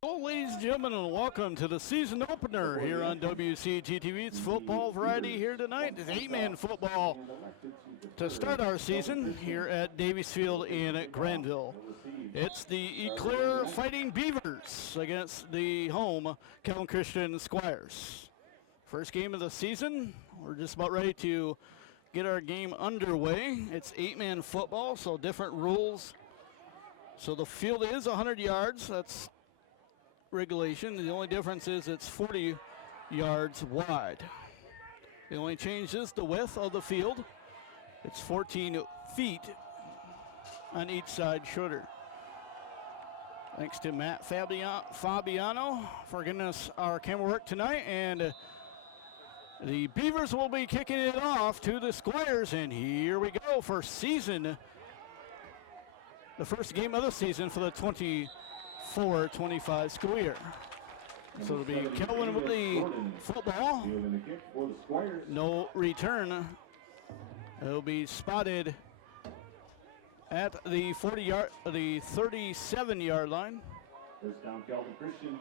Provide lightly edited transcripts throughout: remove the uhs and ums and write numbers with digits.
Hello, ladies and gentlemen, and welcome to the season opener here on WCTV. It's football variety here tonight. It's 8-man football to start our season here at Davies Field in Granville. It's the Eclair Fighting Beavers against the home Calvin Christian Squires. First game of the season. We're just about ready to get our game underway. It's 8-man football, so different rules. So the field is 100 yards. That's regulation. The only difference is it's 40 yards wide. The only change is the width of the field. It's 14 feet on each side shorter. Thanks to Matt Fabiano for giving us our camera work tonight. And the Beavers will be kicking it off to the Squires. And here we go for the first game of the season for the 24-25 school year. So it'll be Kelvin with the football. No return. It'll be spotted at the 37-yard line. First down, Calvin Christian.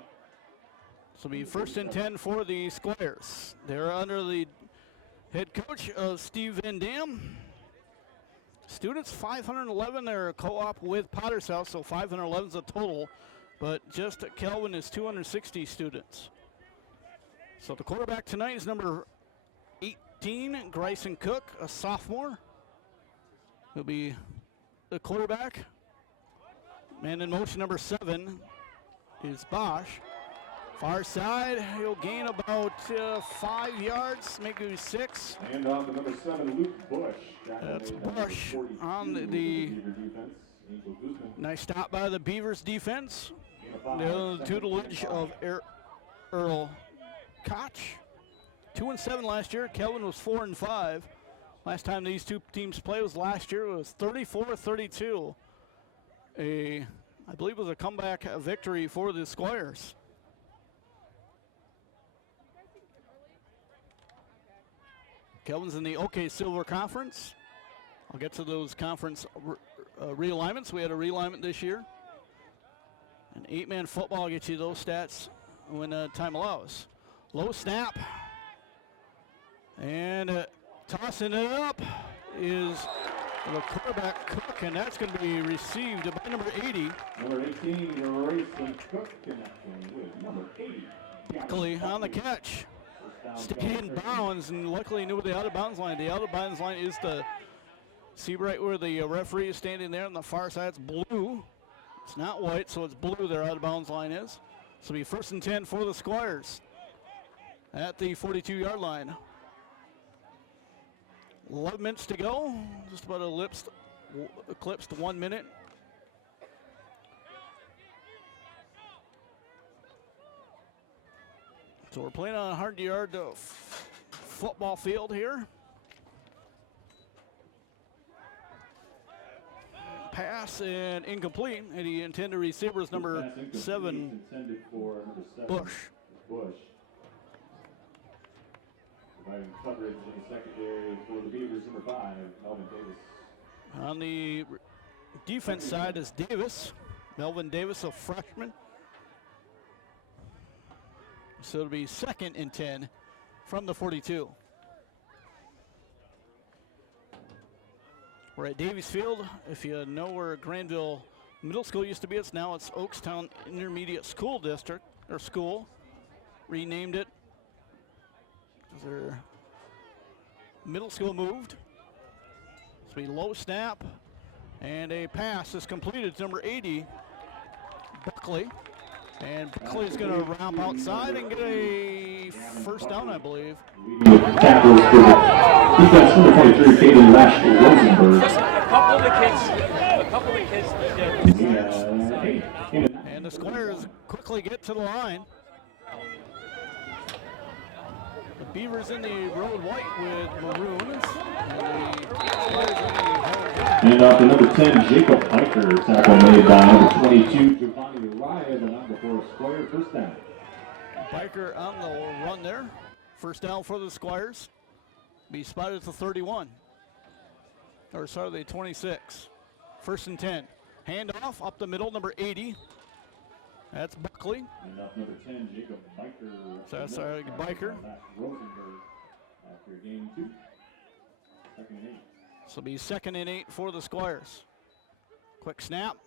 So it'll be 1st and 10 for the Squires. They're under the head coach of Steve Van Dam. Students 511. They're a co-op with Potter's House, so 511 is a total. But just Kelvin is 260 students. So the quarterback tonight is number 18, Grayson Cook, a sophomore. He'll be the quarterback. Man in motion number 7 is Bosch. Far side, he'll gain about 5 yards, maybe 6. And on to number 7, Luke Bush. That's Bush on the nice stop by the Beavers defense. The tutelage of Earl Koch. 2-7 last year. Kelvin was 4-5. Last time these two teams played was last year. It was 34-32. I believe it was a comeback victory for the Squires. Kelvin's in the OK Silver Conference. I'll get to those conference realignments. We had a realignment this year. And 8-man football gets you those stats when time allows. Low snap. And tossing it up is the quarterback Cook, and that's going to be received by number 80. Number 18, Grayson Cook connecting with number 80. Luckily on the catch. Staying in bounds, and luckily knew the out-of-bounds line. The out-of-bounds line is see right where the referee is standing there on the far side. It's blue. It's not white, so it's blue. Their out-of-bounds line is. So it'll be 1st and 10 for the Squires at the 42-yard line. 11 minutes to go. Just about eclipsed 1 minute. So we're playing on a 100-yard football field here. Pass and incomplete. And the intended receiver is number 7, Bush. Providing coverage in the secondary for the Beavers, number 5, Melvin Davis. On the defense side is Davis. Melvin Davis, a freshman. So it'll be 2nd and 10 from the 42. We're at Davies Field. If you know where Granville Middle School used to be, it's Oakstown Intermediate School District, or school. Renamed it. Their middle school moved. So be low snap, and a pass is completed to number 80, Buckley. And Buckley's going to romp outside and get a first down, I believe. Tackles for defense number 23, Caden Rosenberg. A couple of the kids. And the Squires quickly get to the line. The Beavers in the road white with maroons. And off to number 10, Jacob Biker. Tackle made by number 22, Giovanni Uriah, the number 4 Squire. First down. Biker on the run there. First down for the Squires. Be spotted at the 31. Or sorry, the 26. 1st and 10. Handoff up the middle, number 80. That's Buckley. And up number 10, Jacob Biker. So that's our Biker. That's Rosenberg after game 2. Second and 8. This will be 2nd and 8 for the Squires. Quick snap.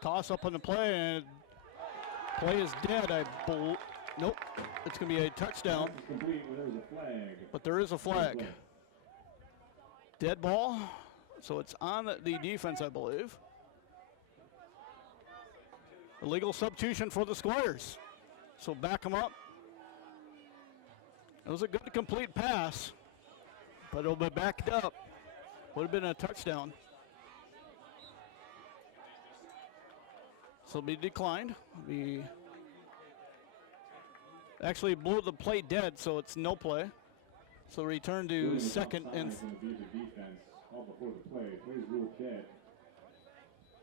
Toss up on the play, and play is dead. Nope. It's going to be a touchdown. It's complete, but there was a flag. But there is a flag. Dead ball. So it's on the defense, I believe. Illegal substitution for the Squires. So back them up. It was a good complete pass, but it'll be backed up. Would have been a touchdown. So it'll be declined. Actually blew the play dead, so it's no play. So return to 2nd and Defense all before the play. Plays ruled dead.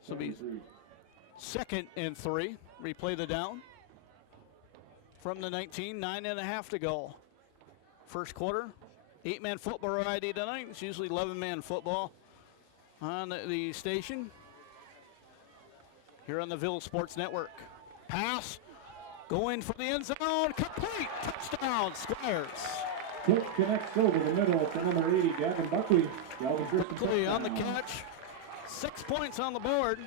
So be 2nd and 3. Replay the down. From the 19, 9.5 to go. First quarter, 8-man football variety tonight. It's usually 11-man football on the station here on the Ville Sports Network. Pass, going for the end zone, complete, touchdown, Squires. Hook connects over the middle for number 80, Gavin Buckley. Buckley on the catch, 6 points on the board,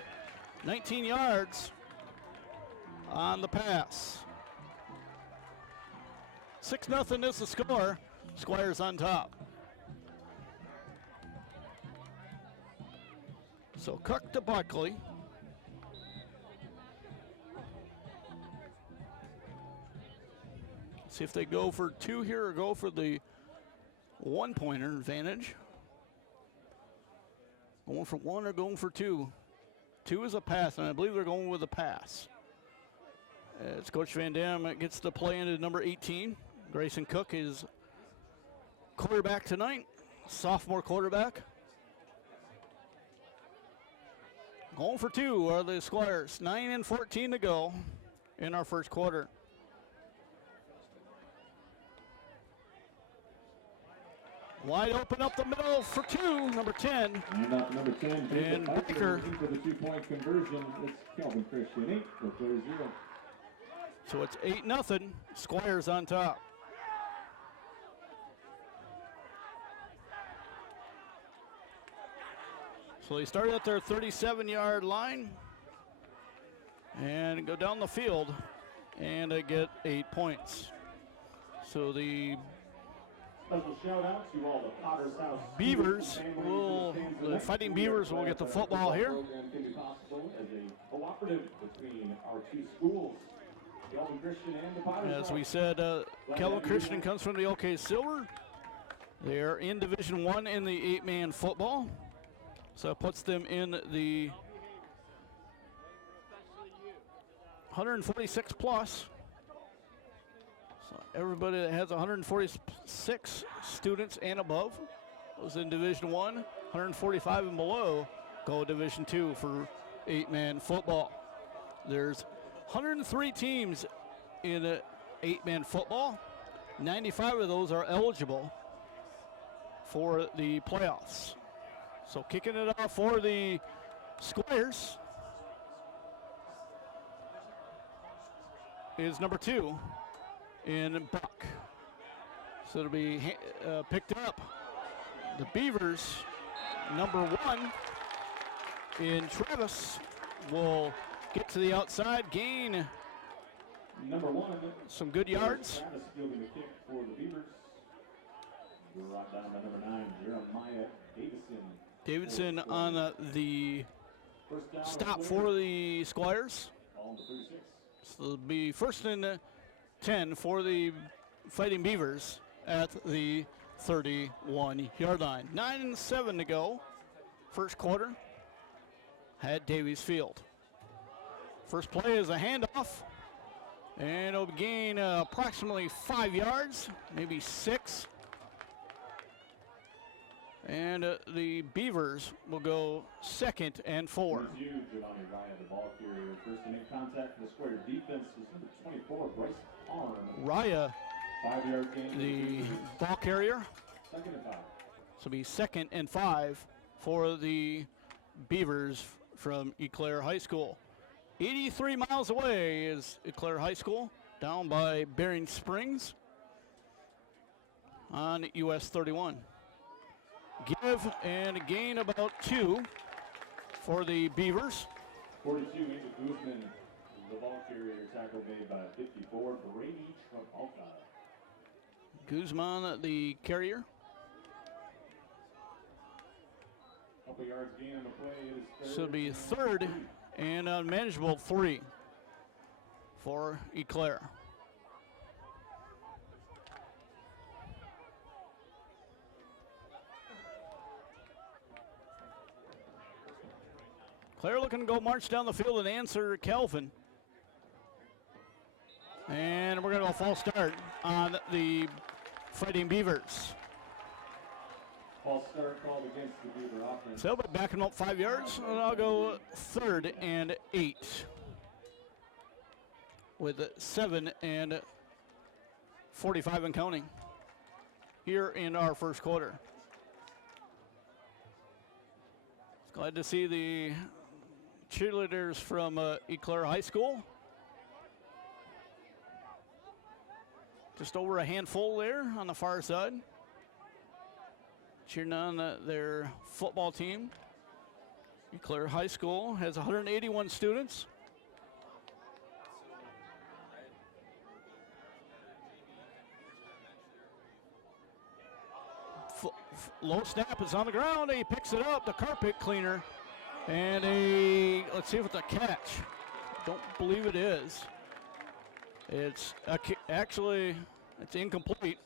19 yards on the pass. 6-0 is the score. Squires on top. So Cook to Buckley. See if they go for 2 here or go for the 1-pointer advantage. Going for 1 or going for 2. 2 is a pass, and I believe they're going with a pass. As Coach Van Dam gets the play into number 18. Grayson Cook is quarterback tonight, sophomore quarterback. Going for 2 are the Squires. 9:14 to go in our first quarter. Wide open up the middle for 2, number 10. And up number 10, And Baker. For the 2-point conversion, it's Kelvin Christian 8 for player 0. So it's 8-0. Squires on top. So they start at their 37-yard line and go down the field, and they get 8 points. So the Special shout out to all the Potter's House Beavers the Fighting Beavers will get the football here. Program can be possible as a cooperative between our 2 schools, Kelvin Christian and the Potter's As House. we said, Kelvin Christian comes from the OK Silver. They're in Division 1 in the 8-man football. So it puts them in the 146 plus. So everybody that has 146 students and above was in Division 1. 145 and below go Division 2 for 8-man football. There's 103 teams in 8-man football. 95 of those are eligible for the playoffs. So kicking it off for the Squires is number 2 in Buck. So it'll be picked up. The Beavers, number 1 in Travis, will get to the outside, gain number 1. some good yards. Travis fielding the kick for the Beavers. Brought down by number 9, Jeremiah Davidson. Davidson on the First down stop for the Squires. Ball on the 36. So it'll be 1st and 10 for the Fighting Beavers at the 31-yard line. 9:07 to go. First quarter at Davies Field. First play is a handoff, and it'll gain approximately 5 yards, maybe 6. And the Beavers will go 2nd and 4. Here's you, Giovanni Raya, the ball carrier. First to make contact with the Square defense is number 24, Bryce Arm. Raya, 5-yard gain. the ball carrier. 2nd and 5. So it'll be 2nd and 5 for the Beavers from Eau Claire High School. 83 miles away is Eclair High School, down by Bering Springs on US 31. Give and gain about 2 for the Beavers. 42, Amy Guzman, the ball carrier, tackle made by 54, Brady Travolta. Guzman, the carrier. Couple yards gain on the play is So it'll be third and unmanageable 3 for Eclair. Claire looking to go march down the field and answer Kelvin. And we're going to go false start on the Fighting Beavers. false start called against the Beaver offense. So but backing up 5 yards, and I'll go 3rd and 8 with 7 and 45 and counting here in our first quarter. Glad to see the cheerleaders from Eclair High School. Just over a handful there on the far side. Cheering on their football team. Eclair High School has 181 students. Low snap is on the ground. He picks it up, the carpet cleaner. And let's see if it's a catch. Don't believe it is. It's actually, it's incomplete.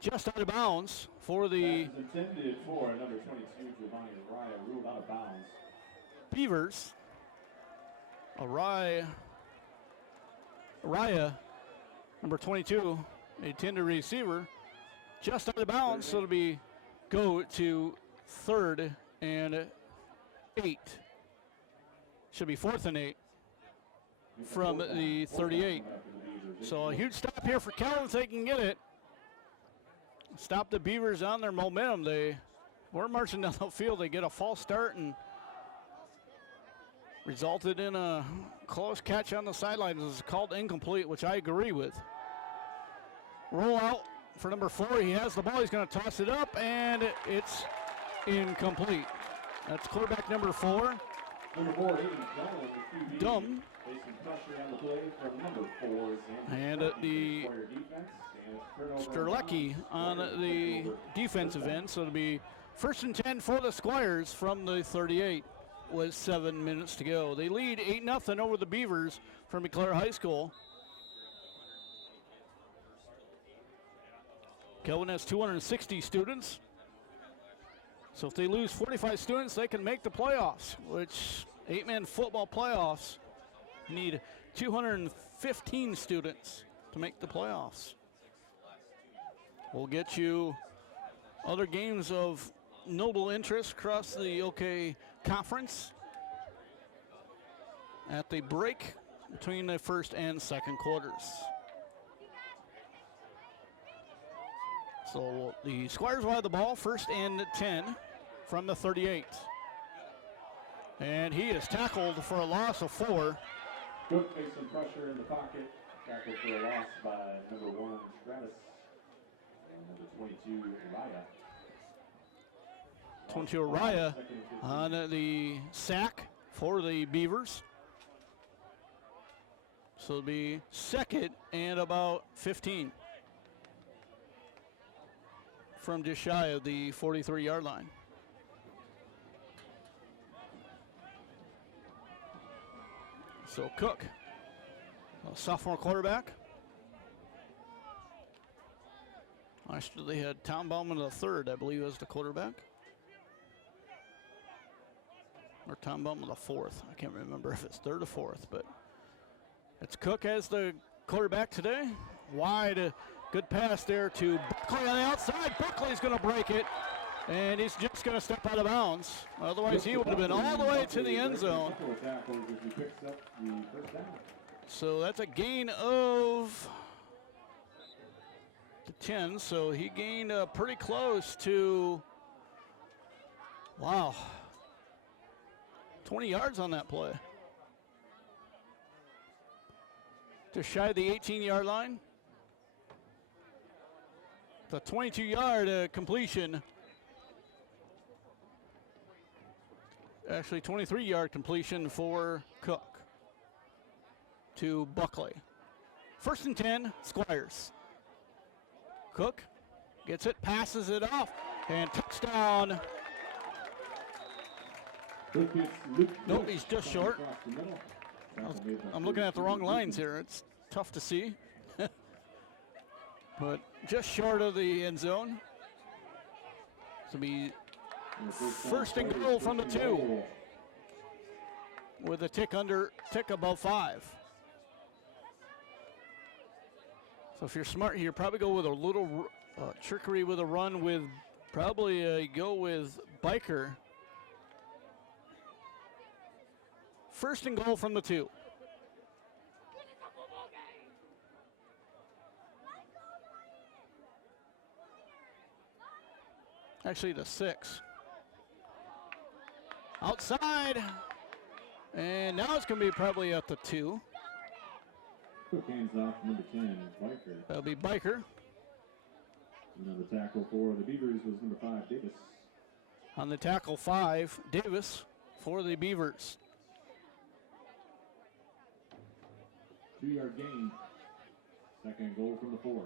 Just out of bounds for the That is intended for number 22, Giovanni Araya, ruled out of bounds. Beavers. Araya, number 22, a tender receiver. Just out of bounds, so it'll be go to 3rd and 8. Should be 4th and 8 from the 38. So a huge stop here for Kelvin if they can get it. Stop the Beavers on their momentum. They were marching down the field. They get a false start and resulted in a close catch on the sidelines. It's called incomplete, which I agree with. Roll out for number 4. He has the ball. He's going to toss it up, and it's incomplete. That's quarterback number 4. Number 4, Aiden Dunn, Dumb. facing pressure on the play from number 4. And the Sterlecki on the defensive end. So it'll be 1st and 10 for the Squires from the 38 with 7 minutes to go. They lead 8-0 over the Beavers from Eclair High School. Kelvin has 260 students. So if they lose 45 students, they can make the playoffs, which 8-man football playoffs need 215 students to make the playoffs. We'll get you other games of notable interest across the OK Conference at the break between the first and second quarters. So the Squires will have the ball, 1st and 10 from the 38. And he is tackled for a loss of 4. Cook facing pressure in the pocket. Tackled for a loss by number 1, Travis. And number 22, Raya. 22 Raya on the sack for the Beavers. So it'll be 2nd and about 15 from just shy of the 43-yard line. So Cook, a sophomore quarterback. Last year they had Tom Bauman III, I believe, as the quarterback. Or Tom Bauman IV. I can't remember if it's 3rd or 4th, but it's Cook as the quarterback today. Wide, good pass there to Buckley on the outside. Buckley's going to break it, and he's just going to step out of bounds. Otherwise, he would have been all the way to the end zone. So that's a gain of 10. So he gained pretty close to, wow, 20 yards on that play. Just shy of the 18-yard line. The 22-yard completion. Actually, 23-yard completion for Cook to Buckley. 1st and 10, Squires. Cook gets it, passes it off, and touchdown. Nope, he's just short. I'm looking at the wrong lines here. It's tough to see. But just short of the end zone. This will be 1st and goal from the 2. With a tick above 5. So if you're smart here, probably go with a little trickery with a run with probably go with Biker. 1st and goal from the 2. Actually, the 6. Outside. And now it's going to be probably at the 2. Quick hands off, number 10, Biker. That'll be Biker. Another tackle for the Beavers was number 5, Davis. On the tackle, 5, Davis for the Beavers. 2-yard gain. 2nd goal from the 4.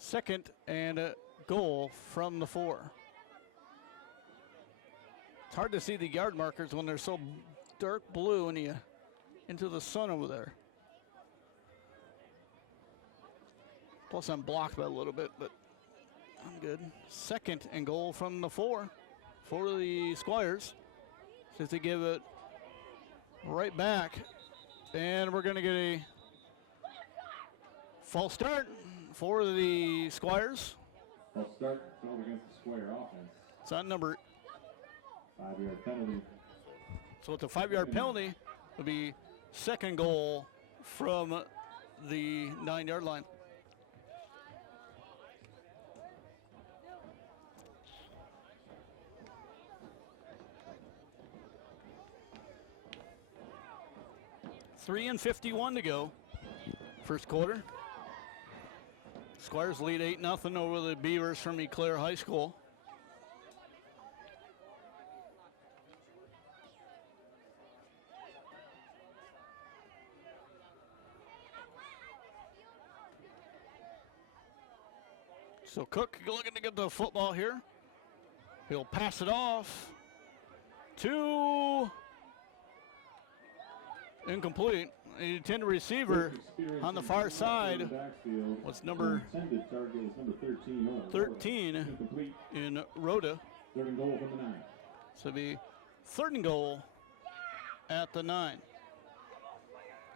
2nd and a goal from the 4. It's hard to see the yard markers when they're so dark blue and you into the sun over there. Plus I'm blocked by a little bit, but I'm good. 2nd and goal from the 4 for the Squires. Since they give it right back. And we're going to get a false start for the Squires. False start called against the Squire offense. It's on number 5-yard penalty. So it's a 5-yard penalty. It'll be 2nd goal from the 9-yard line. .3:51 to go. 1st quarter. Squires lead 8-0 over the Beavers from Eclair High School. So Cook looking to get the football here. He'll pass it off to incomplete. The intended receiver on the far side. What's number 13 in Rhoda. 3rd and goal from the 9. So it'll be 3rd and goal at the 9.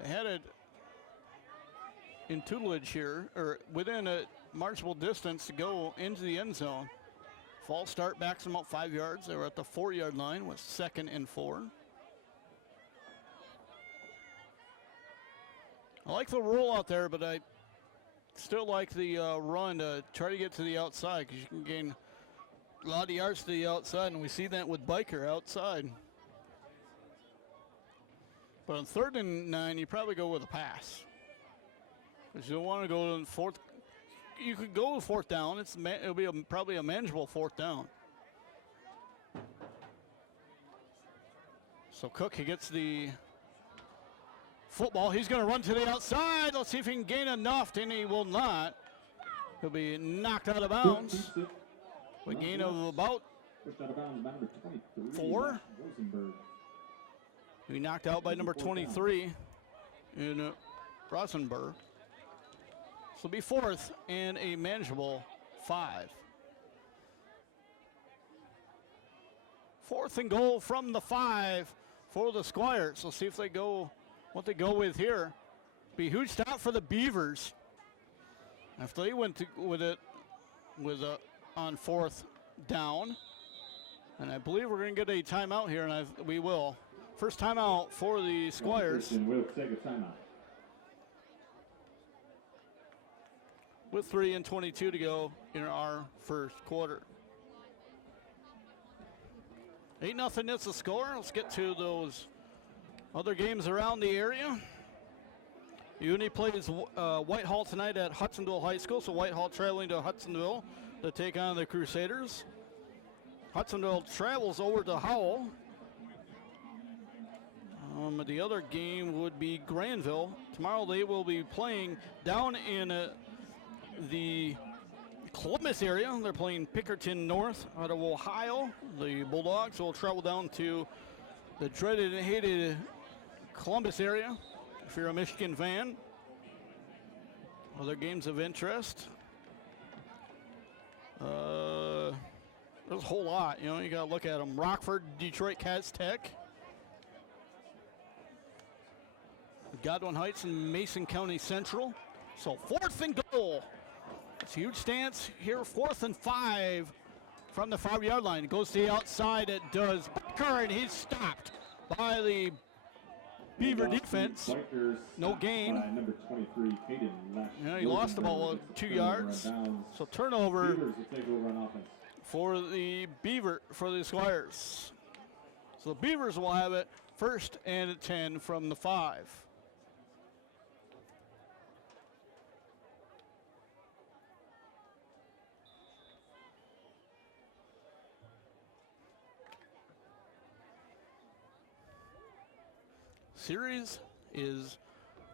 They had it in tutelage here, or within a marchable distance to go into the end zone. False start backs them up 5 yards. They were at the 4-yard line with 2nd and 4. I like the roll out there, but I still like the run to try to get to the outside because you can gain a lot of yards to the outside, and we see that with Biker outside. But on 3rd and 9, you probably go with a pass. Because you don't want to go to 4th. You could go with 4th down. It'll be probably a manageable 4th down. So Cook, he gets the football. He's going to run to the outside. Let's see if he can gain enough, and he will not. He'll be knocked out of bounds. A gain of about 4. He'll be knocked out by number 23 in Rosenberg. So it'll be 4th and a manageable 5. 4th and goal from the 5 for the Squires. We'll see if they go what they go with here. Be a huge stop for the Beavers. After they went with it on 4th down. And I believe we're going to get a timeout here, and we will. First timeout for the Squires. We'll take a timeout. With 3:22 to go in our 1st quarter. 8-0 is the score. Let's get to those other games around the area. Uni plays Whitehall tonight at Hudsonville High School, so Whitehall traveling to Hudsonville to take on the Crusaders. Hudsonville travels over to Howell. The other game would be Granville. Tomorrow they will be playing down in the Columbus area. They're playing Pickerton North out of Ohio. The Bulldogs will travel down to the dreaded and hated Columbus area if you're a Michigan fan. Other games of interest. There's a whole lot, you know, you got to look at them. Rockford, Detroit Cats Tech. Godwin Heights and Mason County Central. So 4th and goal. It's a huge stance here, 4th and 5 from the 5-yard line. It goes to the outside, it does. Becker, and he's stopped by the Beaver defense. No gain. Number 23, Hayden Lesh. Yeah, he lost about 2 yards. So turnover for the Squires. So the Beavers will have it 1st and 10 from the 5. Series is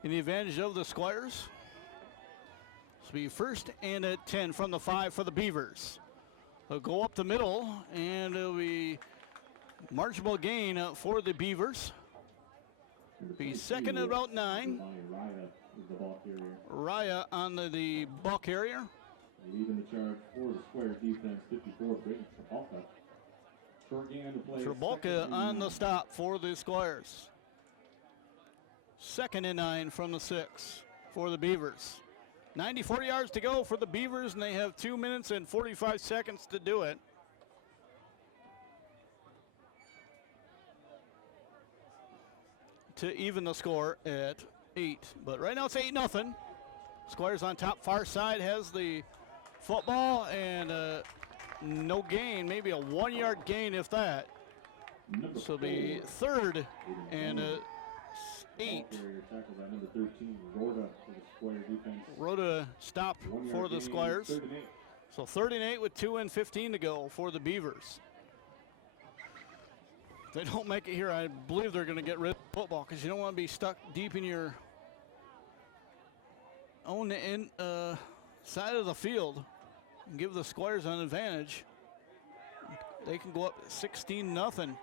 in the advantage of the Squires. This will be 1st and 10 from the 5 for the Beavers. They'll go up the middle, and it'll be marginal gain for the Beavers. Be 2nd and about 9. Raya on the ball carrier. Leading the charge for the Square defense, 54, Brayden Trabalka. Short gain to play. Trabalka on the stop for the Squires. 2nd and 9 from the 6 for the Beavers. 94 yards to go for the Beavers, and they have 2 minutes and 45 seconds to do it. To even the score at 8. But right now it's 8-0. Squires on top. Far side has the football, and no gain, maybe a 1-yard gain if that. So it'll be 3rd and 8. Rhoda stopped for the Squires. So 3rd and 8 with 2 and 15 to go for the Beavers. If they don't make it here, I believe they're going to get rid of football, because you don't want to be stuck deep in your own side of the field and give the Squires an advantage. They can go up 16-0.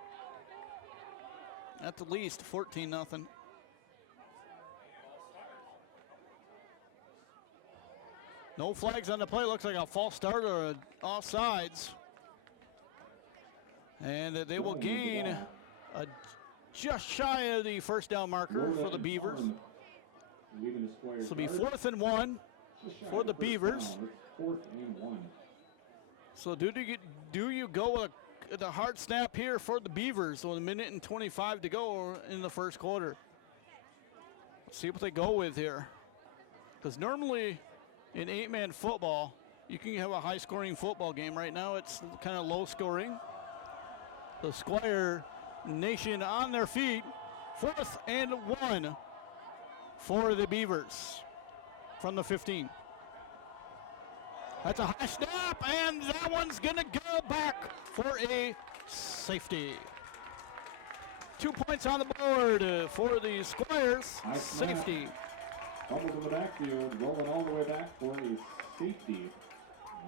At the least 14-0. No flags on the play. Looks like a false start or a offsides. And they will gain just shy of the 1st down marker for the Beavers. This will be 4th and 1 for the Beavers. So do you go with a hard snap here for the Beavers with 1:25 to go in the 1st quarter? Let's see what they go with here. Because normally in 8-man football, you can have a high-scoring football game. Right now it's kind of low-scoring. The Squire Nation on their feet. 4th and 1 for the Beavers from the 15. That's a high snap, and that one's going to go back for a safety. 2 points on the board for the Squires. Safety. Fumble to the backfield, rolling all the way back for a safety.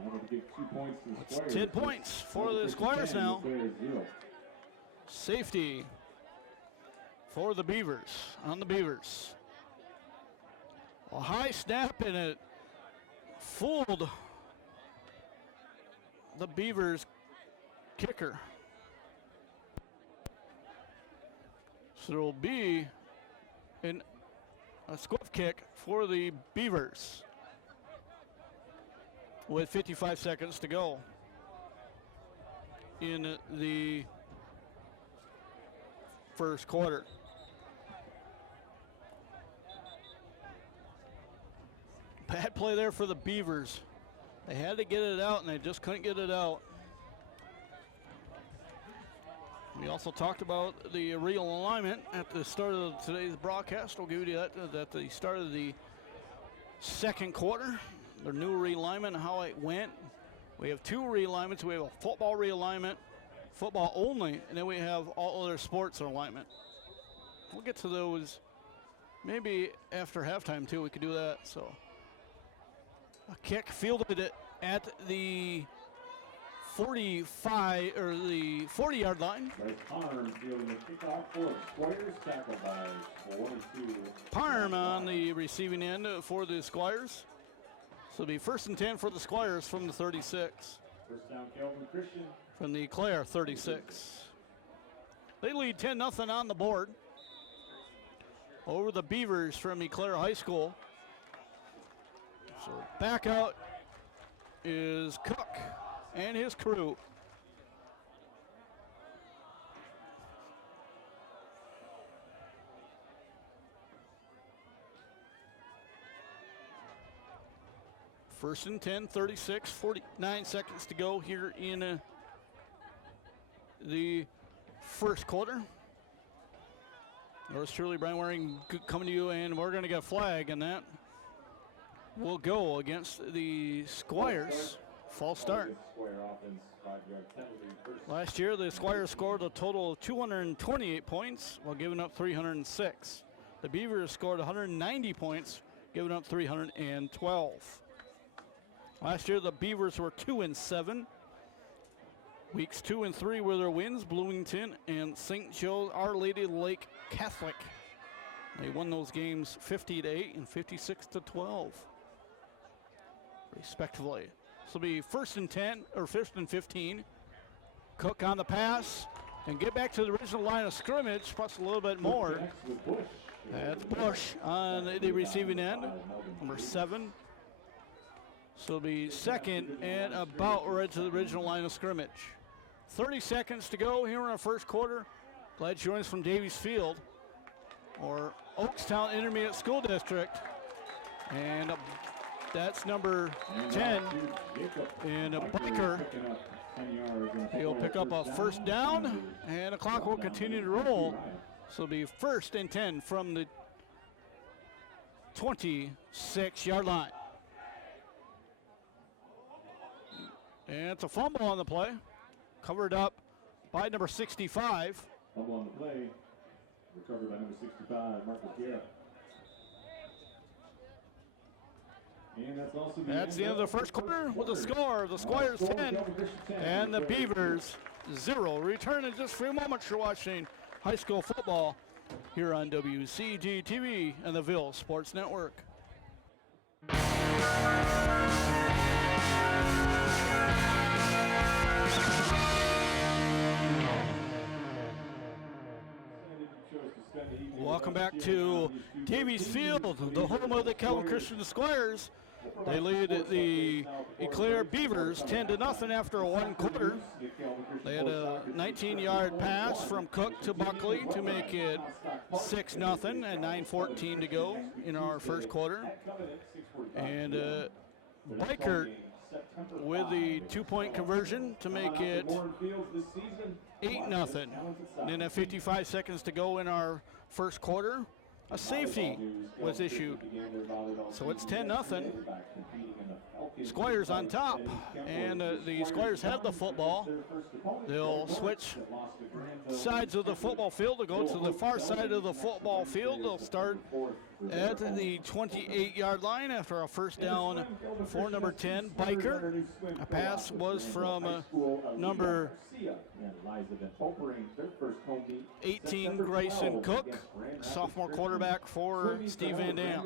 Now to give 2 points to the Squires. 10 points for the Squires now. Safety for the Beavers, on the Beavers. A high snap, and it fooled the Beavers kicker. So there will be a squiff kick for the Beavers with 55 seconds to go in the 1st quarter. Bad play there for the Beavers. They had to get it out, and they just couldn't get it out. We also talked about the realignment at the start of today's broadcast. We'll give you that at the start of the second quarter. The new realignment and how it went. We have two realignments. We have a football realignment, football only, and then we have all other sports alignment. We'll get to those maybe after halftime too. We could do that. So a kick fielded at the 45 or the 40-yard line. Parm fielding a kickoff for the Squires, tackled by 42. Parm on the receiving end for the Squires. So it'll be 1st and 10 for the Squires from the 36. First down, Calvin Christian. From the Eclair 36. They lead 10-0 on the board over the Beavers from Eclair High School. So back out is Cook and his crew. First and 10, 36, 49 seconds to go here in the first quarter. Yours truly, Brian Waring, coming to you, and we're going to get a flag, and that will go against the Squires. False start. Last year, the Squires scored a total of 228 points while giving up 306. The Beavers scored 190 points, giving up 312. Last year, the Beavers were 2-7. Weeks 2 and 3 were their wins. Bloomington and St. Joe Our Lady Lake Catholic. They won those games 50-8 and 56-12, respectively. This will be 1st and 10 or 1st and 15. Cook on the pass and get back to the original line of scrimmage, plus a little bit more. That's Bush on the receiving end, number 7. So it'll be 2nd and about right to the original line of scrimmage. 30 seconds to go here in our first quarter. Glad you joined us from Davies Field or Oakstown Intermediate School District. And that's number 10. And a Biker. He'll pick up a first down, and the clock will continue to roll. So it'll be 1st and 10 from the 26-yard line. And it's a fumble on the play, covered up by number 65. Fumble on the play, recovered by number 65, Marcus Garrett. And that's the end of the first quarter with the score. The Squires 10 and the Beavers 0. Return in just a few moments. You're watching high school football here on WCGTV and the Ville Sports Network. Welcome back to Davies Field, the home of the Calvin Christian Squires. They lead the Eclair Beavers 10-0 after one quarter. They had a 19-yard pass from Cook to Buckley to make it 6-0 and 9:14 to go in our first quarter. And Biker with the 2-point conversion to make it 8-0. Then at 55 seconds to go in our first quarter, a safety was issued. So it's 10-0. Squires on top, and the Squires have the football. They'll switch sides of the football field to go to the far side of the football field. They'll start at the 28-yard line after a first down for number 10, Biker. A pass was from number 18, Grayson Cook, sophomore quarterback for Steve Van Dam.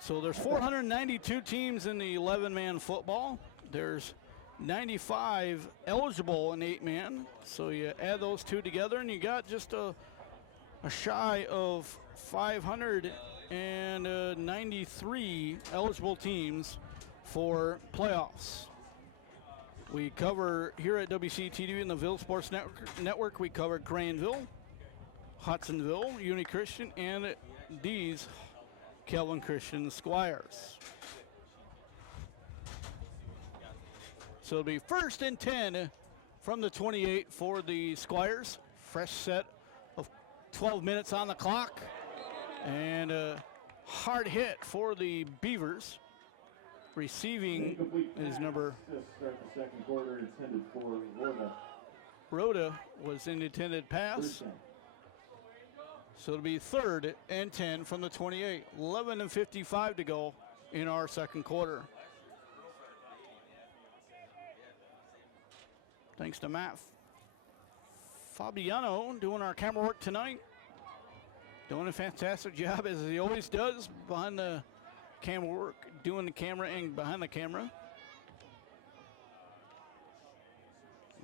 So there's 492 teams in the 11-man football. There's 95 eligible in 8-man. So you add those two together, and you got just a shy of 593 eligible teams for playoffs. We cover here at WCTV and the Ville Sports Network, we cover Granville, Hudsonville, Uni Christian, and these Calvin Christian Squires. So it'll be 1st and 10 from the 28 for the Squires. Fresh set of 12 minutes on the clock. And a hard hit for the Beavers. Receiving is number. To start the second quarter, intended for Rhoda. Rhoda was in the intended pass. So it'll be 3rd and 10 from the 28. 11:55 to go in our second quarter. Thanks to Matt Fabiano doing our camera work tonight. Doing a fantastic job as he always does behind the camera work, doing the camera and behind the camera.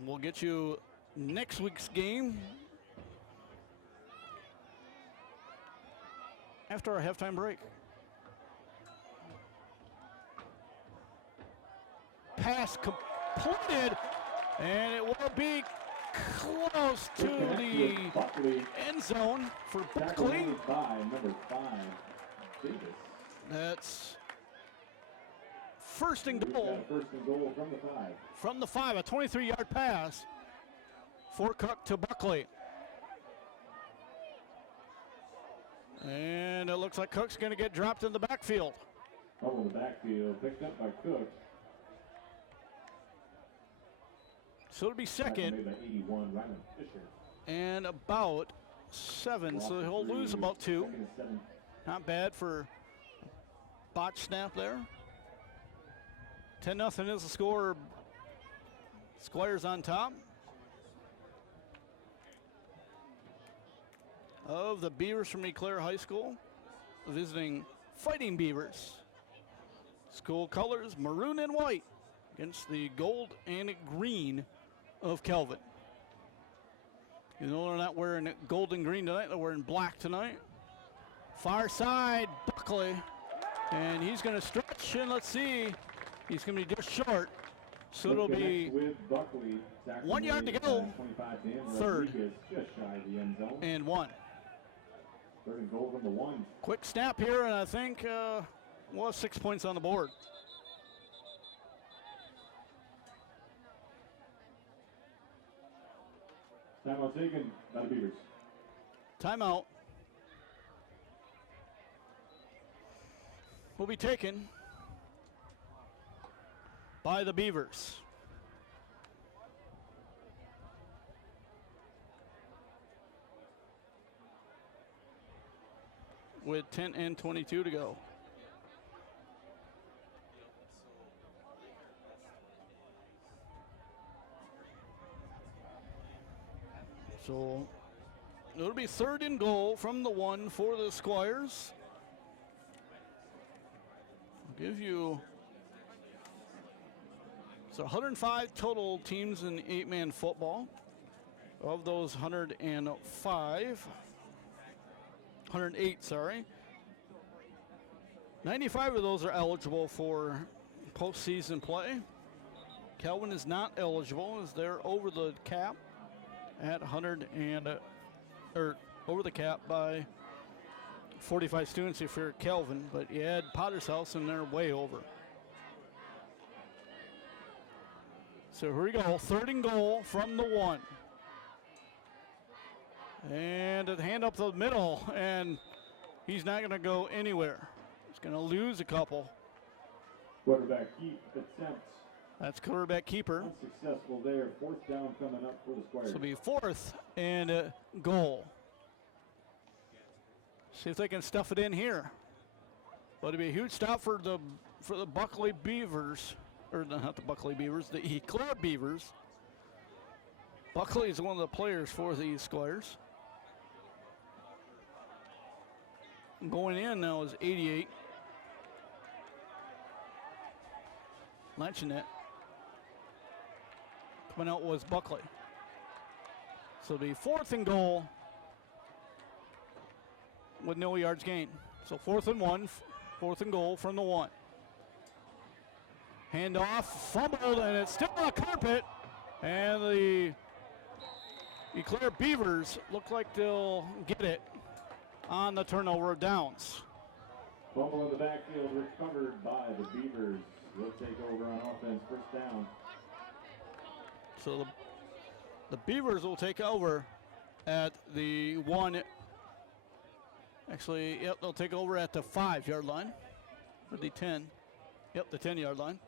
We'll get you next week's game after our halftime break. Pass completed, and it will be close to the end zone for Buckley. Number 5, Davis. That's 1st and goal. 1st and goal from the 5. From the 5, a 23-yard pass for Cook to Buckley. And it looks like Cook's going to get dropped in the backfield. Over the backfield, picked up by Cook. So it'll be 2nd Made by 81, Ryman Fisher. and about 7. So he'll lose about 2. 2nd and 7. Not bad for botch snap there. 10-0 is the score. Squires on top of the Beavers from Eclair High School, visiting Fighting Beavers. School colors maroon and white against the gold and green of Kelvin. You know they're not wearing gold and green tonight, they're wearing black tonight. Far side, Buckley, and he's going to stretch, and let's see, he's going to be just short. So it'll be with Buckley, 1 yard to go. 3rd just shy of the end zone. and 1. 3rd and goal from the 1. Quick snap here, and I think we'll have 6 points on the board. Timeout taken by the Beavers. Timeout will be taken by the Beavers. With 10 and 22 to go. So it'll be 3rd and goal from the 1 for the Squires. I'll give you, so 105 total teams in 8-man football. Of those 108, sorry. 95 of those are eligible for postseason play. Kelvin is not eligible as they're over the cap at over the cap by 45 students if you're Kelvin, but you add Potter's House and they're way over. So here we go, 3rd and goal from the 1. And a hand up the middle, and he's not going to go anywhere. He's going to lose a couple. Quarterback keep attempt. That's quarterback keeper. Unsuccessful there. 4th down coming up for the Squires. So it'll be 4th and goal. See if they can stuff it in here. But it'll be a huge stop for the Buckley Beavers, or not the Buckley Beavers, the Eclair Beavers. Buckley is one of the players for the Squires. Going in now is 88. Lanchinet. Coming out was Buckley. So it'll be 4th and goal with no yards gained. So 4th and 1, 4th and goal from the 1. Handoff, fumbled, and it's still on a carpet. And the Eclair Beavers look like they'll get it on the turnover of downs. Fumble in the backfield recovered by the Beavers. They'll take over on offense, 1st down. So the Beavers will take over at the 1. Actually, yep, they'll take over at the 5-yard line. Or the 10. Yep, the 10-yard line.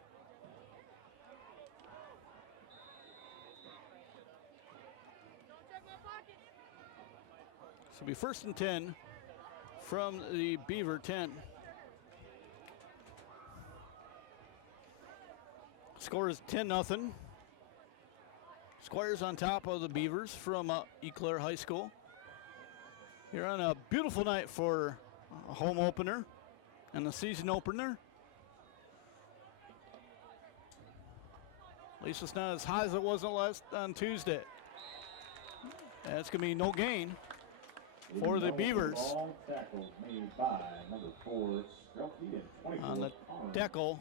So it'll be 1st and 10 from the Beaver 10. Score is 10-0. Squires on top of the Beavers from Eau Claire High School. Here on a beautiful night for a home opener and the season opener. At least it's not as high as it was on Tuesday. And it's going to be no gain for the Beavers. Ball tackle made by number 4, Strelke, and 24, On the Connor. tackle,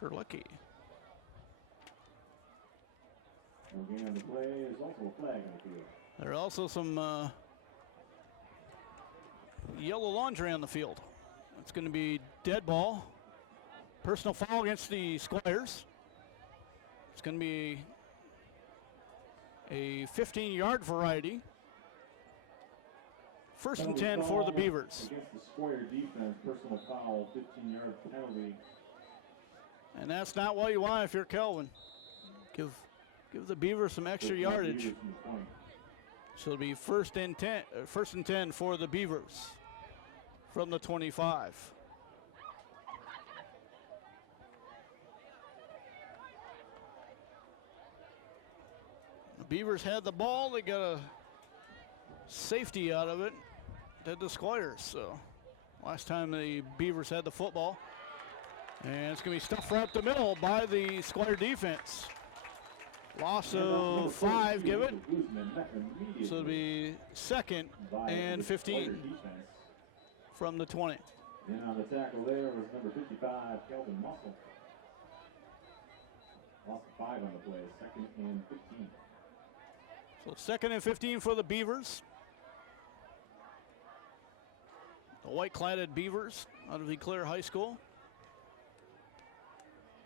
Sherlicki. No gain on the play. There's also a flag on the field. There are also some yellow laundry on the field. It's going to be dead ball. Personal foul against the Squires. It's going to be a 15-yard variety. 1st and 10 for the Beavers. Against the Squire defense, personal foul, 15-yard penalty. And that's not what you want if you're Kelvin. Give the Beavers some extra yardage. Beavers from the point. So it'll be 1st and 10 for the Beavers from the 25. The Beavers had the ball. They got a safety out of it. Did the Squires. So last time the Beavers had the football. And it's going to be stuffed right up the middle by the Squire defense. Loss of 5, give it. So it'll be 2nd and 15 from the 20. And on the tackle there was number 55, Kelvin Muscle. Loss of 5 on the play, 2nd and 15. So 2nd and 15 for the Beavers. The white-cladded Beavers out of Eau Claire High School.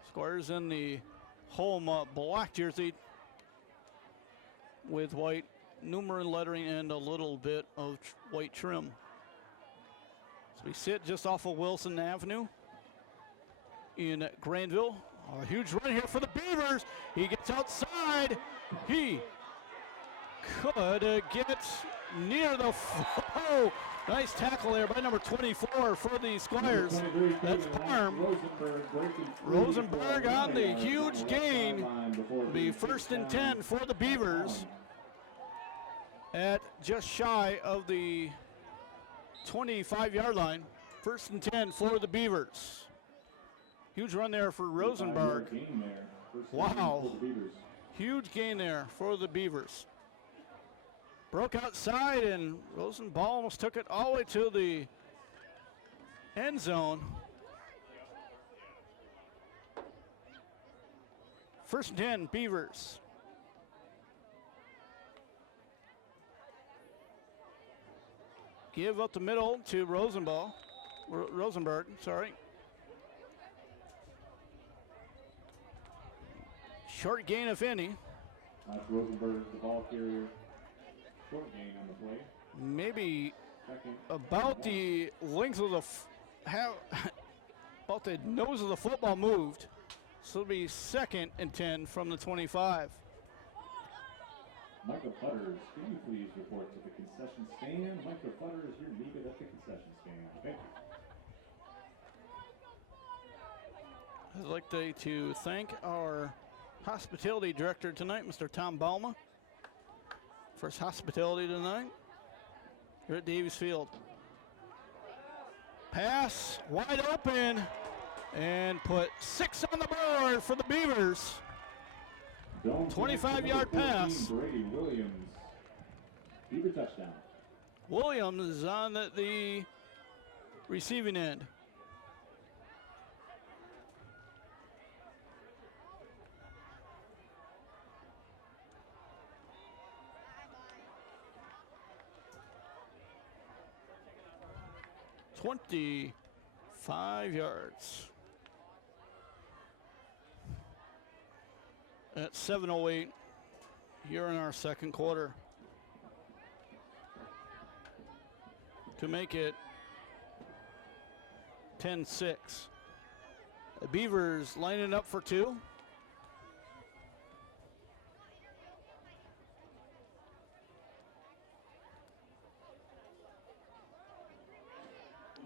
Squires in the home black jersey with white numeral lettering and a little bit of white trim. So we sit just off of Wilson Avenue in Granville. A huge run here for the Beavers. He gets outside. He could get near the oh, nice tackle there by number 24 for the Squires. That's Parm. Rosenberg on the huge gain. Be 1st and 10 for the Beavers at just shy of the 25-yard line. 1st and 10 for the Beavers. Huge run there for Rosenberg. Wow. Huge gain there for the Beavers. Broke outside, and Rosenball almost took it all the way to the end zone. 1st and 10, Beavers. Give up the middle to Rosenberg, sorry. Short gain, if any. That's Rosenberg, the ball carrier. Short gain on the play. Maybe 2nd. about the length of the about the nose of the football moved. So it'll be 2nd and 10 from the 25. Michael Putters, can you please report to the concession stand? Michael Putters, you're needed at the concession stand. Thank you. I'd like to thank our hospitality director tonight, Mr. Tom Balma. First hospitality tonight here at Davies Field. Pass wide open and put 6 on the board for the Beavers. 25-yard pass. Brady Williams. Beaver touchdown. Williams is on the receiving end. .25 yards. at 7:08 here in our second quarter to make it 10-6. The Beavers lining up for two.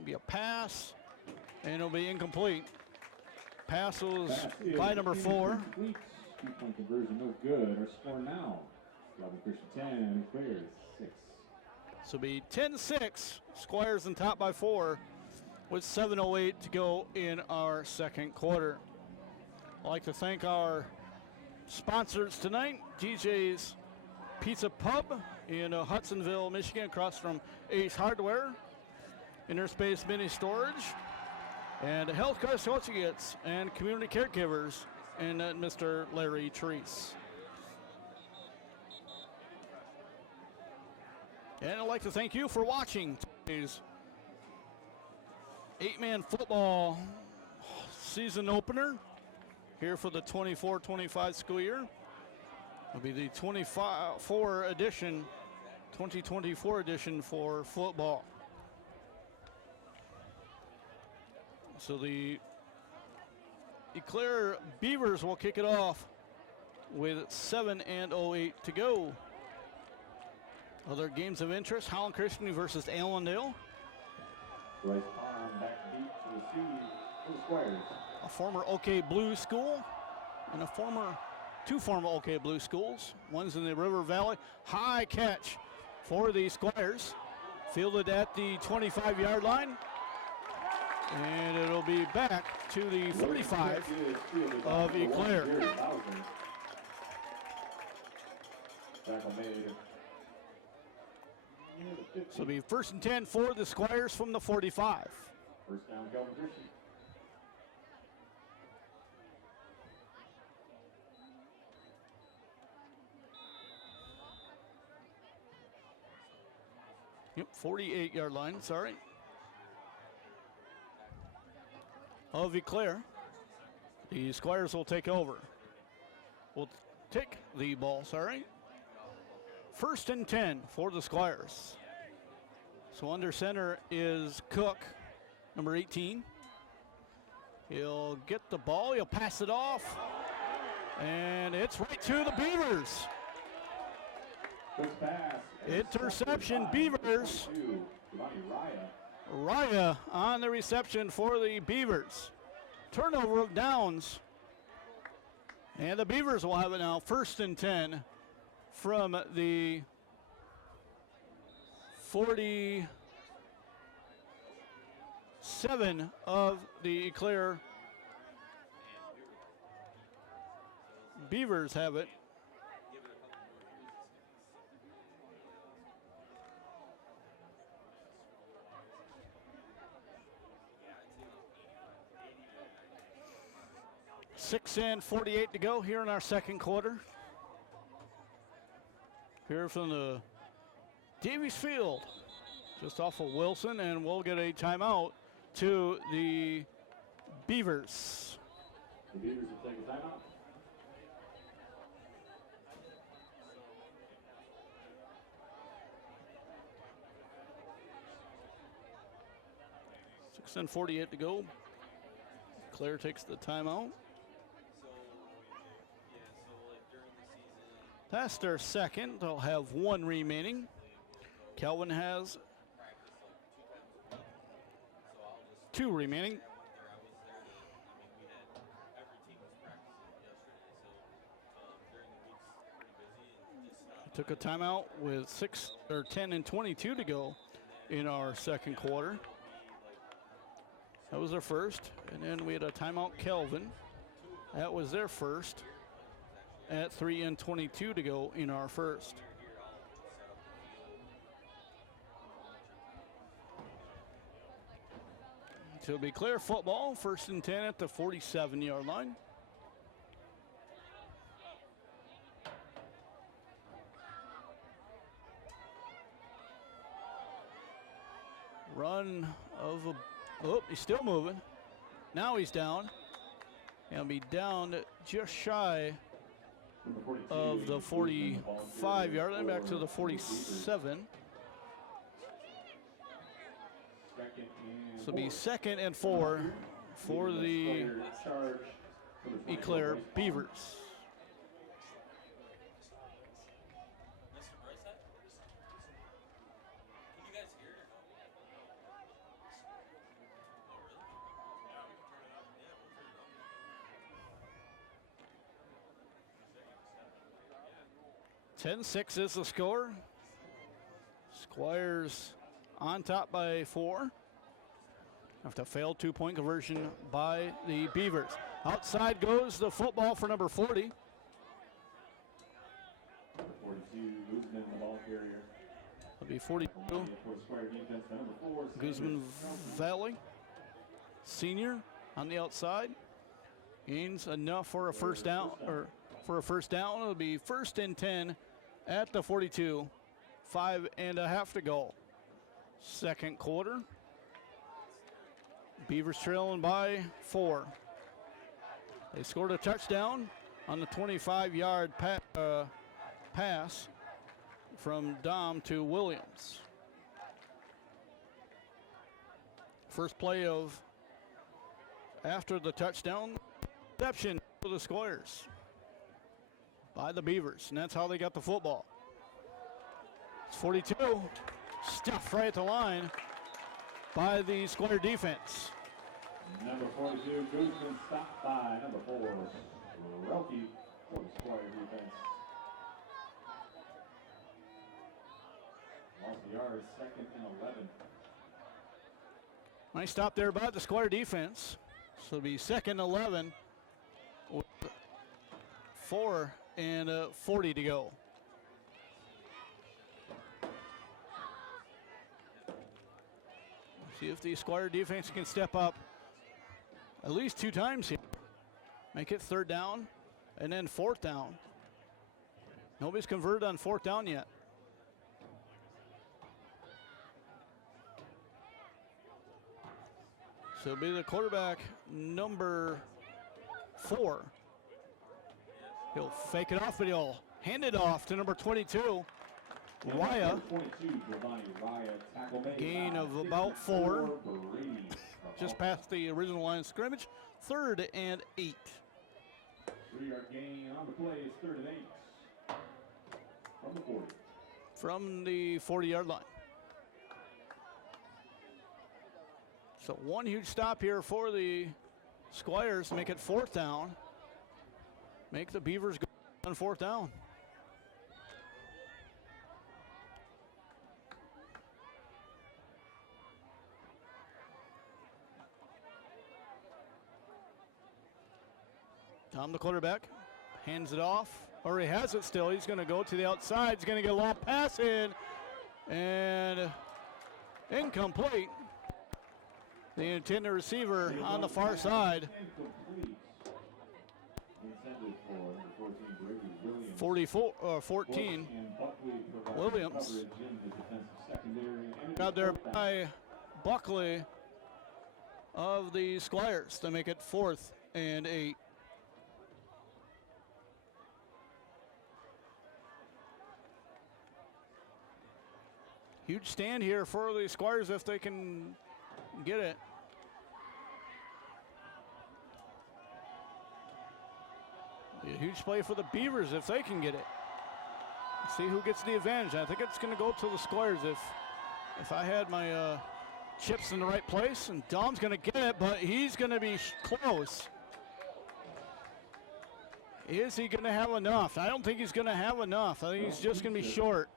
Be a pass, and it'll be incomplete. Pass was by number 4. Two-point conversion, no good. Our score now, Robin Christian 10, Eclair 6. So it'll be 10-6. Squires in top by 4 with 7:08 to go in our second quarter. I'd like to thank our sponsors tonight, DJ's Pizza Pub in Hudsonville, Michigan, across from Ace Hardware, Interspace Mini Storage, and Healthcare Associates and Community Caregivers, and Mr. Larry Treese. And I'd like to thank you for watching today's 8-man football season opener here for the 24-25 school year. It'll be the 2024 edition for football. So the Eclair Beavers will kick it off with 7:08 to go. Other games of interest: Holland Christian versus Allendale. Bryce Pond back deep to receive for the Squires. A former OK Blue school and two former OK Blue schools. One's in the River Valley. High catch for the Squires. Fielded at the 25-yard line. And it'll be back to the 45 of Eclair. Tackle made. So it'll be 1st and 10 for the Squires from the 45. First down, Calvin Christian. Yep, 48-yard line, sorry. Of Eclair. The Squires will take over. Will take the ball, sorry. 1st and 10 for the Squires. So under center is Cook, number 18. He'll get the ball, he'll pass it off, and it's right to the Beavers. Quick pass. Interception, Beavers. Raya on the reception for the Beavers. Turnover of downs. And the Beavers will have it now, 1st and 10 from the 47 of the Eclair Beavers have it. Six and 48 to go here in our second quarter. Here from the Davies Field, just off of Wilson, and we'll get a timeout to the Beavers. The Beavers will take a timeout. Six and 48 to go. Claire takes the timeout. That's their second. They'll have one remaining. Calvin has 2 remaining. Took a timeout with 10 and 22 to go in our second quarter. That was their first. And then we had a timeout, Calvin. That was their first at 3 and 22 to go in our first. So it'll be clear football, 1st and 10 at the 47-yard line. Run of a, oh, he's still moving. Now he's down. He'll be down just shy of the 45-yard line back to the 47. So it'll be 2nd and 4 for the Eau Claire Beavers. Can you guys hear it or no? Oh, really? Yeah, we can turn it up. Yeah, we'll turn it up. 10-6 is the score. Squires on top by 4. After a failed 2-point conversion by the Beavers. Outside goes the football for number 40. 42, Guzman, the ball carrier. It'll be 42. For Squire defense, number 4. Guzman Valley, senior on the outside. Gains enough for a first down, It'll be 1st and 10 at the 42. 5.5 to go. Second quarter. Beavers trailing by 4. They scored a touchdown on the 25-yard pass from Dom to Williams. First play of after the touchdown, reception for the Squires by the Beavers, and that's how they got the football. It's 42, stuffed right at the line by the Squire defense. Number 42, Guzman stopped by number 4, Relke for the Squire defense. Lost the yards, 2nd and 11. Nice stop there by the Squire defense. So it'll be 2nd and 11 with 4:40 to go. See if the Squire defense can step up at least 2 times here. Make it 3rd down and then 4th down. Nobody's converted on 4th down yet. So it'll be the quarterback, number 4. He'll fake it off, but he'll hand it off to number 22, Raya. 22, Giovanni Raya, tackle made. Gain of about 4. Just past the original line of scrimmage. 3rd and 8. 3-yard gain on the play is 3rd and 8 from the 40. From the 40-yard line. So one huge stop here for the Squires to make it 4th down. Make the Beavers go on 4th down. Tom, the quarterback, hands it off, or he has it still. He's going to go to the outside. He's going to get a long pass in, and incomplete. The intended receiver on the far side. Incomplete. Intended for number 14, Brady Williams. 14. And Buckley provided Williams. coverage in the defensive secondary. And Got there by Buckley of the Squires to make it 4th and 8. Huge stand here for the Squires if they can get it. Be a huge play for the Beavers if they can get it. See who gets the advantage. I think it's going to go to the Squires if I had my chips in the right place. And Dom's going to get it, but he's going to be close. Is he going to have enough? I don't think he's going to have enough. I think he's just going to be short.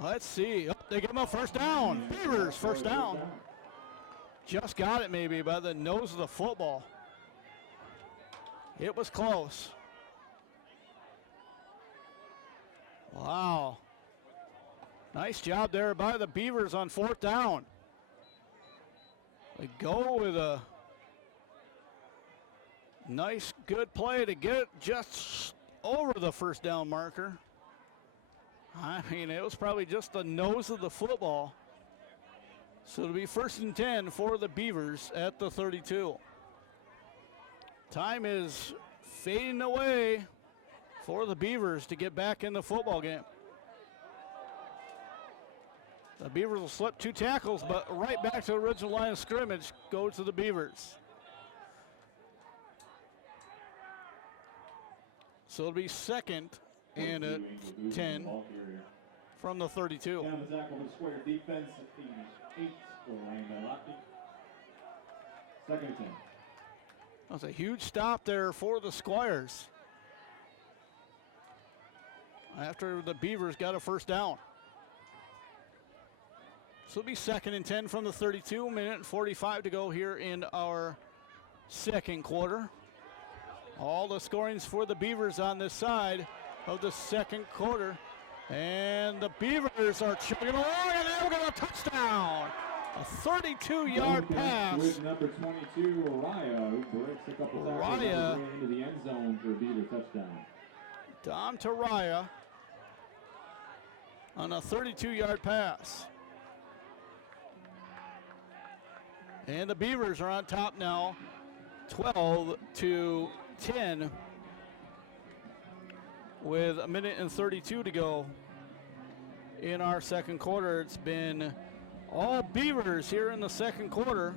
Let's see. Oh, they give him a 1st down. Beavers, 1st down. Just got it maybe by the nose of the football. It was close. Wow. Nice job there by the Beavers on 4th down. They go with a nice, good play to get just over the 1st down marker. I mean, it was probably just the nose of the football. So it'll be 1st and 10 for the Beavers at the 32. Time is fading away for the Beavers to get back in the football game. The Beavers will slip 2 tackles, but right back to the original line of scrimmage go to the Beavers. So it'll be second and 10 from the 32. Down the tackle for the Square defense, 8, Ryan Malaki. Second and 10. That's a huge stop there for the Squires after the Beavers got a first down. So it'll be second and 10 from the 32, minute and 45 to go here in our second quarter. All the scorings for the Beavers on this side of the second quarter. And the Beavers are chugging along, and they'll get a touchdown. A 32-yard pass. With number 22, Raya, who breaks a couple tackles into the end zone for a Beaver touchdown. Dom to Raya on a 32-yard pass. And the Beavers are on top now, 12-10, with a minute and 32 to go in our second quarter. It's been all Beavers here in the second quarter.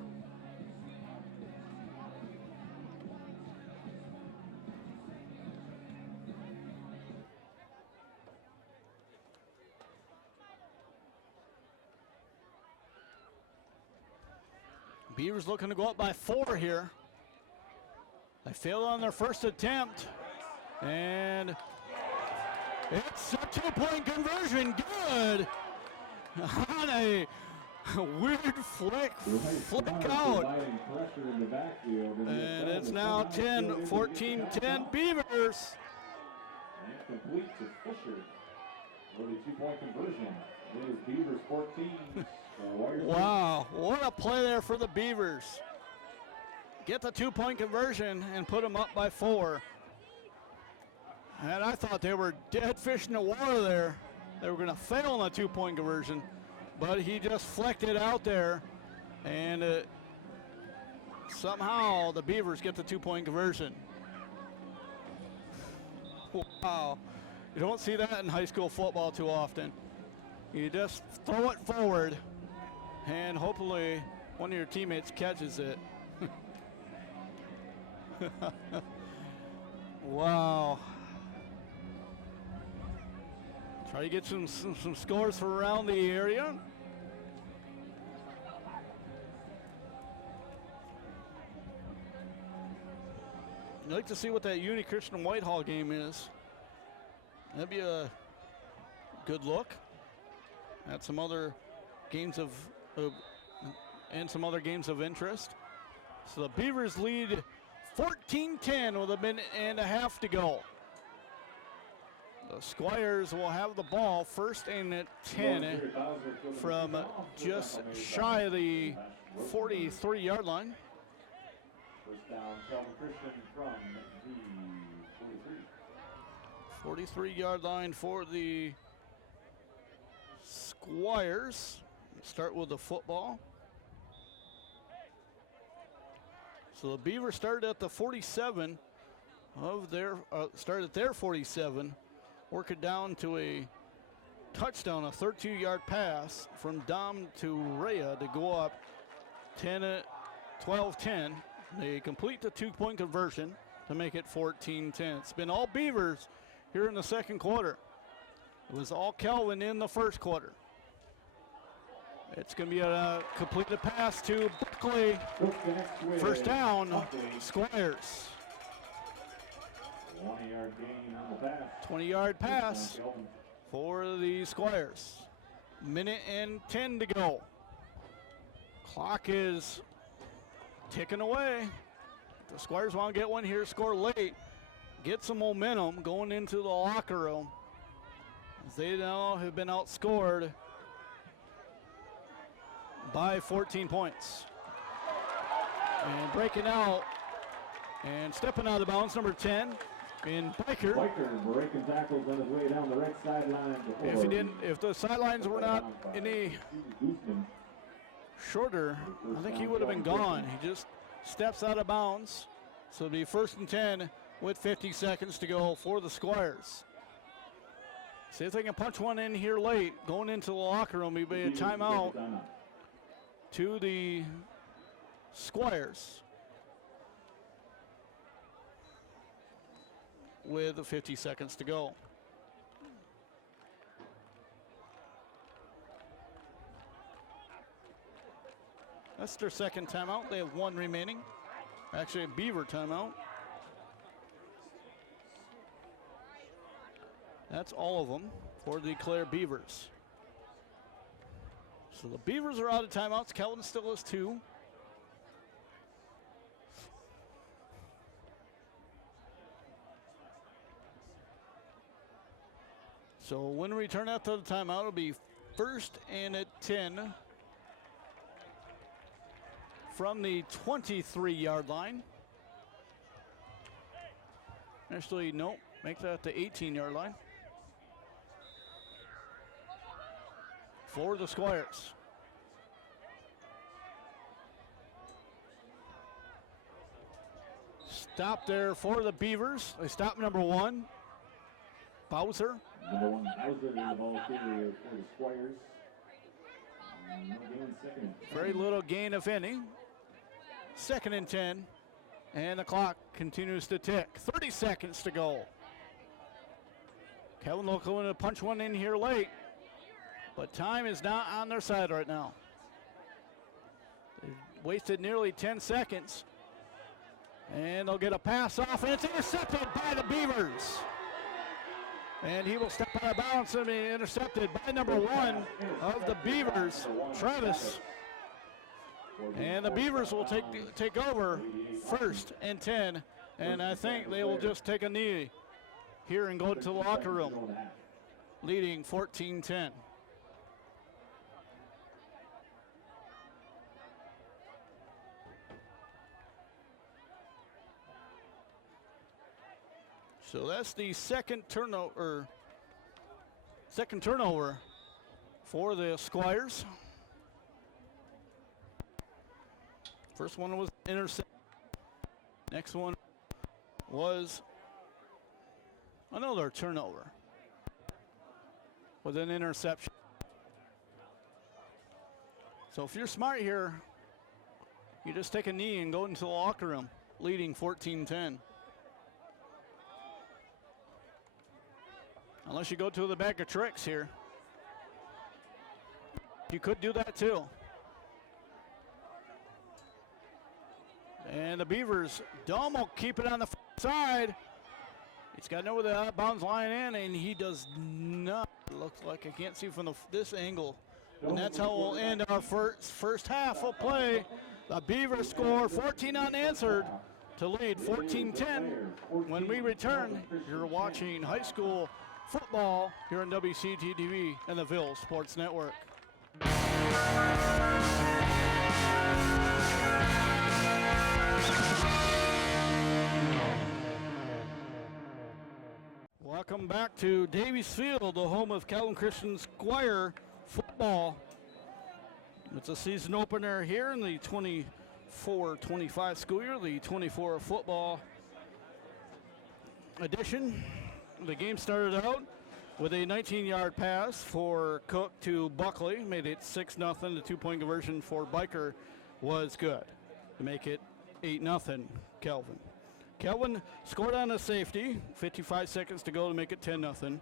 Beavers looking to go up by 4 here. They failed on their first attempt, and it's a 2-point conversion. Good on a weird flick out. And it's now 14-10 Beavers. And complete to Fisher for the 2-point conversion. It is Beavers 14. Wow, what a play there for the Beavers. Get the 2-point conversion and put them up by 4. And I thought they were dead fish in the water there. They were going to fail on the 2-point conversion, but he just flecked it out there, and somehow the Beavers get the 2-point conversion. Wow, you don't see that in high school football too often. You just throw it forward, and hopefully one of your teammates catches it. Wow. Try to get some scores from around the area. I'd like to see what that Uni Christian Whitehall game is. That'd be a good look at some other games of some other games of interest. So the Beavers lead 14-10 with a minute and a half to go. The Squires will have the ball first and 10 from just shy of the 43-yard line. First down, Calvin Christian from the 43. 43-yard line for the Squires. Start with the football. So the Beavers started at the 47 of their started at their 47, work it down to a touchdown, a 32-yard pass from Dom to Rhea to go up 12-10. They complete the 2-point conversion to make it 14-10. It's been all Beavers here in the second quarter. It was all Kelvin in the first quarter. It's going to be a completed pass to Buckley. First down, Squires. 20-yard gain on the pass. 20-yard pass for the Squires. Minute and 10 to go. Clock is ticking away. The Squires want to get one here, score late, get some momentum going into the locker room. They now have been outscored by 14 points. And breaking out and stepping out of bounds, number 10 in Biker. Biker breaking tackles on his way down the right sideline. If the sidelines were not any shorter, I think he would have been gone. He just steps out of bounds So it'll be 1st and 10 with 50 seconds to go for the Squires. See if they can punch one in here late. Going into the locker room, it'll be a timeout to the Squires with 50 seconds to go. That's their second timeout. They have one remaining. Actually, a Beaver timeout. That's all of them for the Clare Beavers. So the Beavers are out of timeouts. Kelvin still has 2. So when we return after the timeout, it'll be 1st and 10 from the 23-yard line. Actually, nope, make that the 18-yard line for the Squires. Stop there for the Beavers. They stop number 1, Bowser. Number 1, Bowser in the ball carrier for the Squires. No gain, 2nd and 10. Very little gain, if any. 2nd and 10. And the clock continues to tick. 30 seconds to go. Kevin will go in to punch one in here late. But time is not on their side right now. They've wasted nearly 10 seconds. And they'll get a pass off, and it's intercepted by the Beavers. And he will step out of bounds and be intercepted by number 1 of the Beavers, Travis. And the Beavers will take over 1st and 10. And I think they will just take a knee here and go to the locker room, leading 14-10. So that's the second turnover for the Squires. First one was intercept. Next one was another turnover with an interception. So if you're smart here, you just take a knee and go into the locker room, leading 14-10. Unless you go to the bag of tricks here. You could do that too. And the Beavers, Dome will keep it on the side. He's got over the out-of-bounds line in, and he does not. Looks like I can't see from this angle. And that's how we'll end our first half of play. The Beavers score 14 unanswered to lead 14-10. When we return, you're watching high school football here on WCTV and the Ville Sports Network. Welcome back to Davies Field, the home of Calvin Christian Squire football. It's a season opener here in the 24-25 school year, the 24 football edition. The game started out with a 19-yard pass for Cook to Buckley, made it 6-0. The 2-point conversion for Biker was good to make it 8-0 Kelvin. Kelvin scored on a safety, 55 seconds to go to make it 10-0.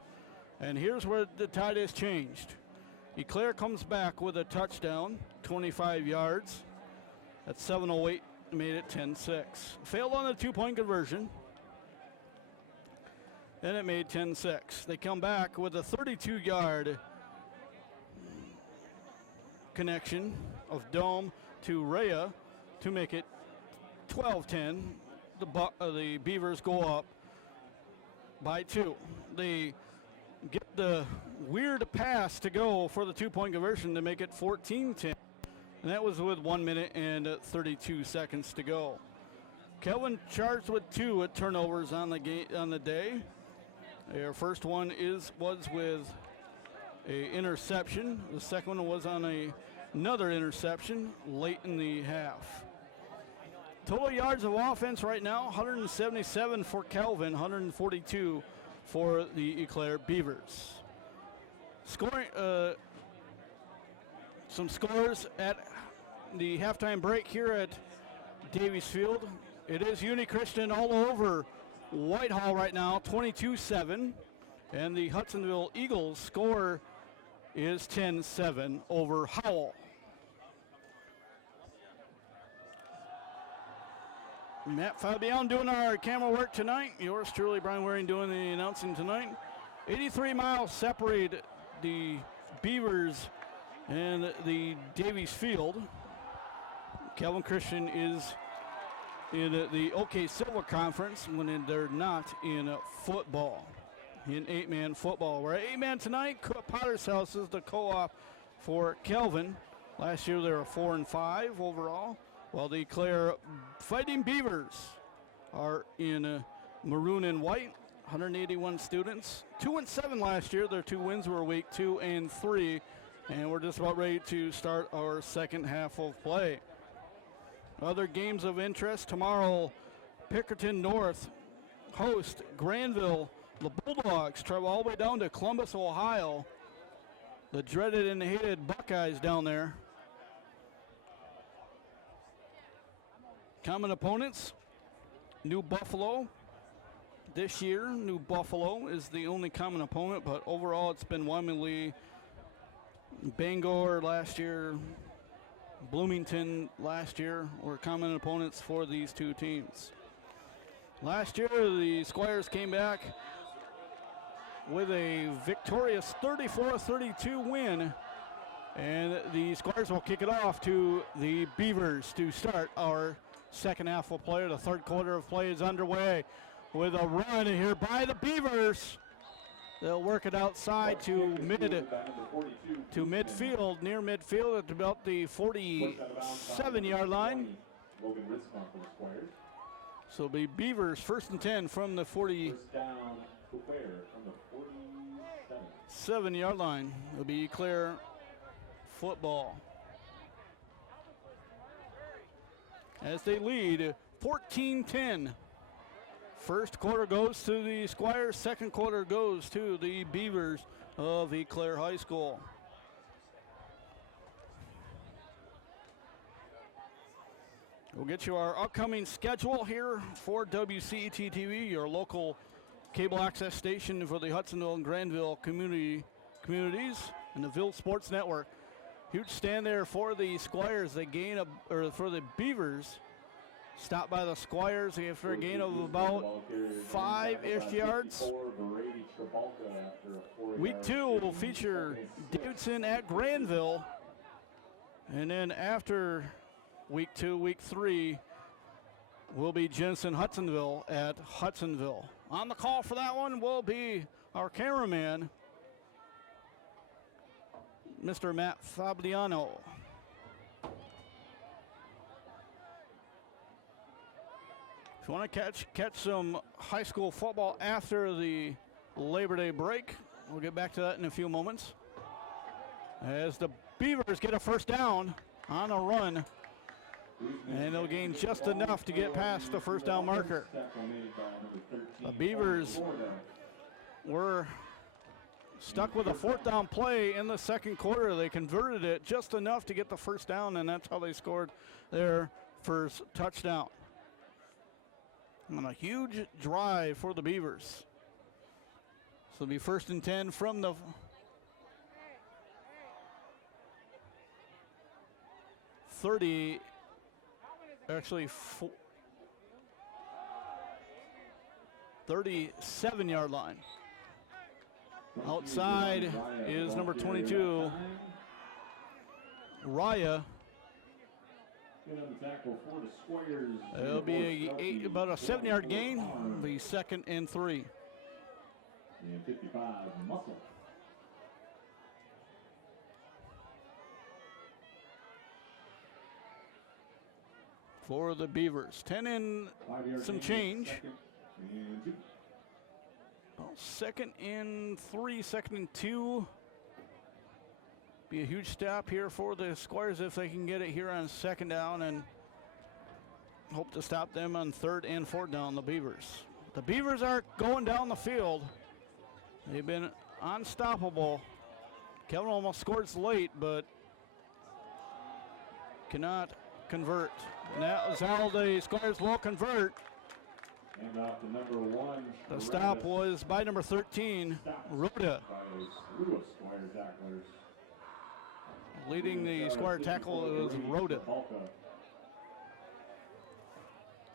And here's where the tide has changed. Eclair comes back with a touchdown, 25 yards. At 7:08, made it 10-6. Failed on the 2-point conversion. And it made 10-6. They come back with a 32-yard connection of Dome to Rhea to make it 12-10. The Beavers go up by 2. They get the weird pass to go for the 2-point conversion to make it 14-10. And that was with 1 minute and 32 seconds to go. Kelvin charged with 2 turnovers on the day. Their first one was with an interception. The second one was on another interception late in the half. Total yards of offense right now, 177 for Calvin, 142 for the Eau Claire Beavers. Scoring, some scores at the halftime break here at Davies Field. It is Uni Christian all over Whitehall right now, 22-7. And the Hudsonville Eagles score is 10-7 over Howell. Matt Fabian doing our camera work tonight. Yours truly, Brian Waring, doing the announcing tonight. 83 miles separate the Beavers and the Davies Field. Calvin Christian is in the OK Silver Conference when they're not in football, in 8-man football. We're at 8-man tonight. Potter's House is the co-op for Calvin. Last year they were 4-5 overall, while the Clare Fighting Beavers are in maroon and white. 181 students, 2-7 last year. Their 2 wins were week 2 and 3, and we're just about ready to start our second half of play. Other games of interest tomorrow: Pickerton North host Granville. The Bulldogs travel all the way down to Columbus, Ohio. The dreaded and hated Buckeyes down there. Common opponents: New Buffalo. This year, New Buffalo is the only common opponent, but overall it's been Wyoming, Bangor last year, Bloomington last year were common opponents for these 2 teams. Last year, the Squires came back with a victorious 34-32 win, and the Squires will kick it off to the Beavers to start our second half of play. The third quarter of play is underway with a run here by the Beavers. They'll work it outside to midfield, near midfield at about the 47-yard line. So it'll be Beavers 1st and 10 from the 47-yard line. It'll be Clare football, as they lead 14-10. First quarter goes to the Squires, second quarter goes to the Beavers of Eau Claire High School. We'll get you our upcoming schedule here for WCET-TV, your local cable access station for the Hudsonville and Granville communities and the Ville Sports Network. Huge stand there for the Squires. They gain for the Beavers. Stop by the Squires after a gain of about 5-ish yards. Week 2 will feature Davidson at Granville. And then after week 2, week 3 will be Jensen Hudsonville at Hudsonville. On the call for that one will be our cameraman, Mr. Matt Fabiano. If you want to catch some high school football after the Labor Day break, we'll get back to that in a few moments. As the Beavers get a first down on a run, and they'll gain just enough to get past the first down marker. The Beavers were stuck with a 4th down play in the second quarter. They converted it just enough to get the first down, and that's how they scored their first touchdown. And a huge drive for the Beavers. So it'll be 1st and 10 from the 30, actually 37-yard line. Outside is number 22, Raya. It'll be about a 7-yard gain. It'll be 2nd and 3. And 55, Muscle. For the Beavers, 10 and some change. 2nd and 3, 2nd and 2. Be a huge stop here for the Squires if they can get it here on 2nd down, and hope to stop them on 3rd and 4th down, the Beavers. The Beavers are going down the field. They've been unstoppable. Kelvin almost scores late, but cannot convert. Now Zalde Squires will convert. And off to number 1. The stop was by number 13, Rhoda. Squire tacklers. Leading the Squire tackle is Rhoda.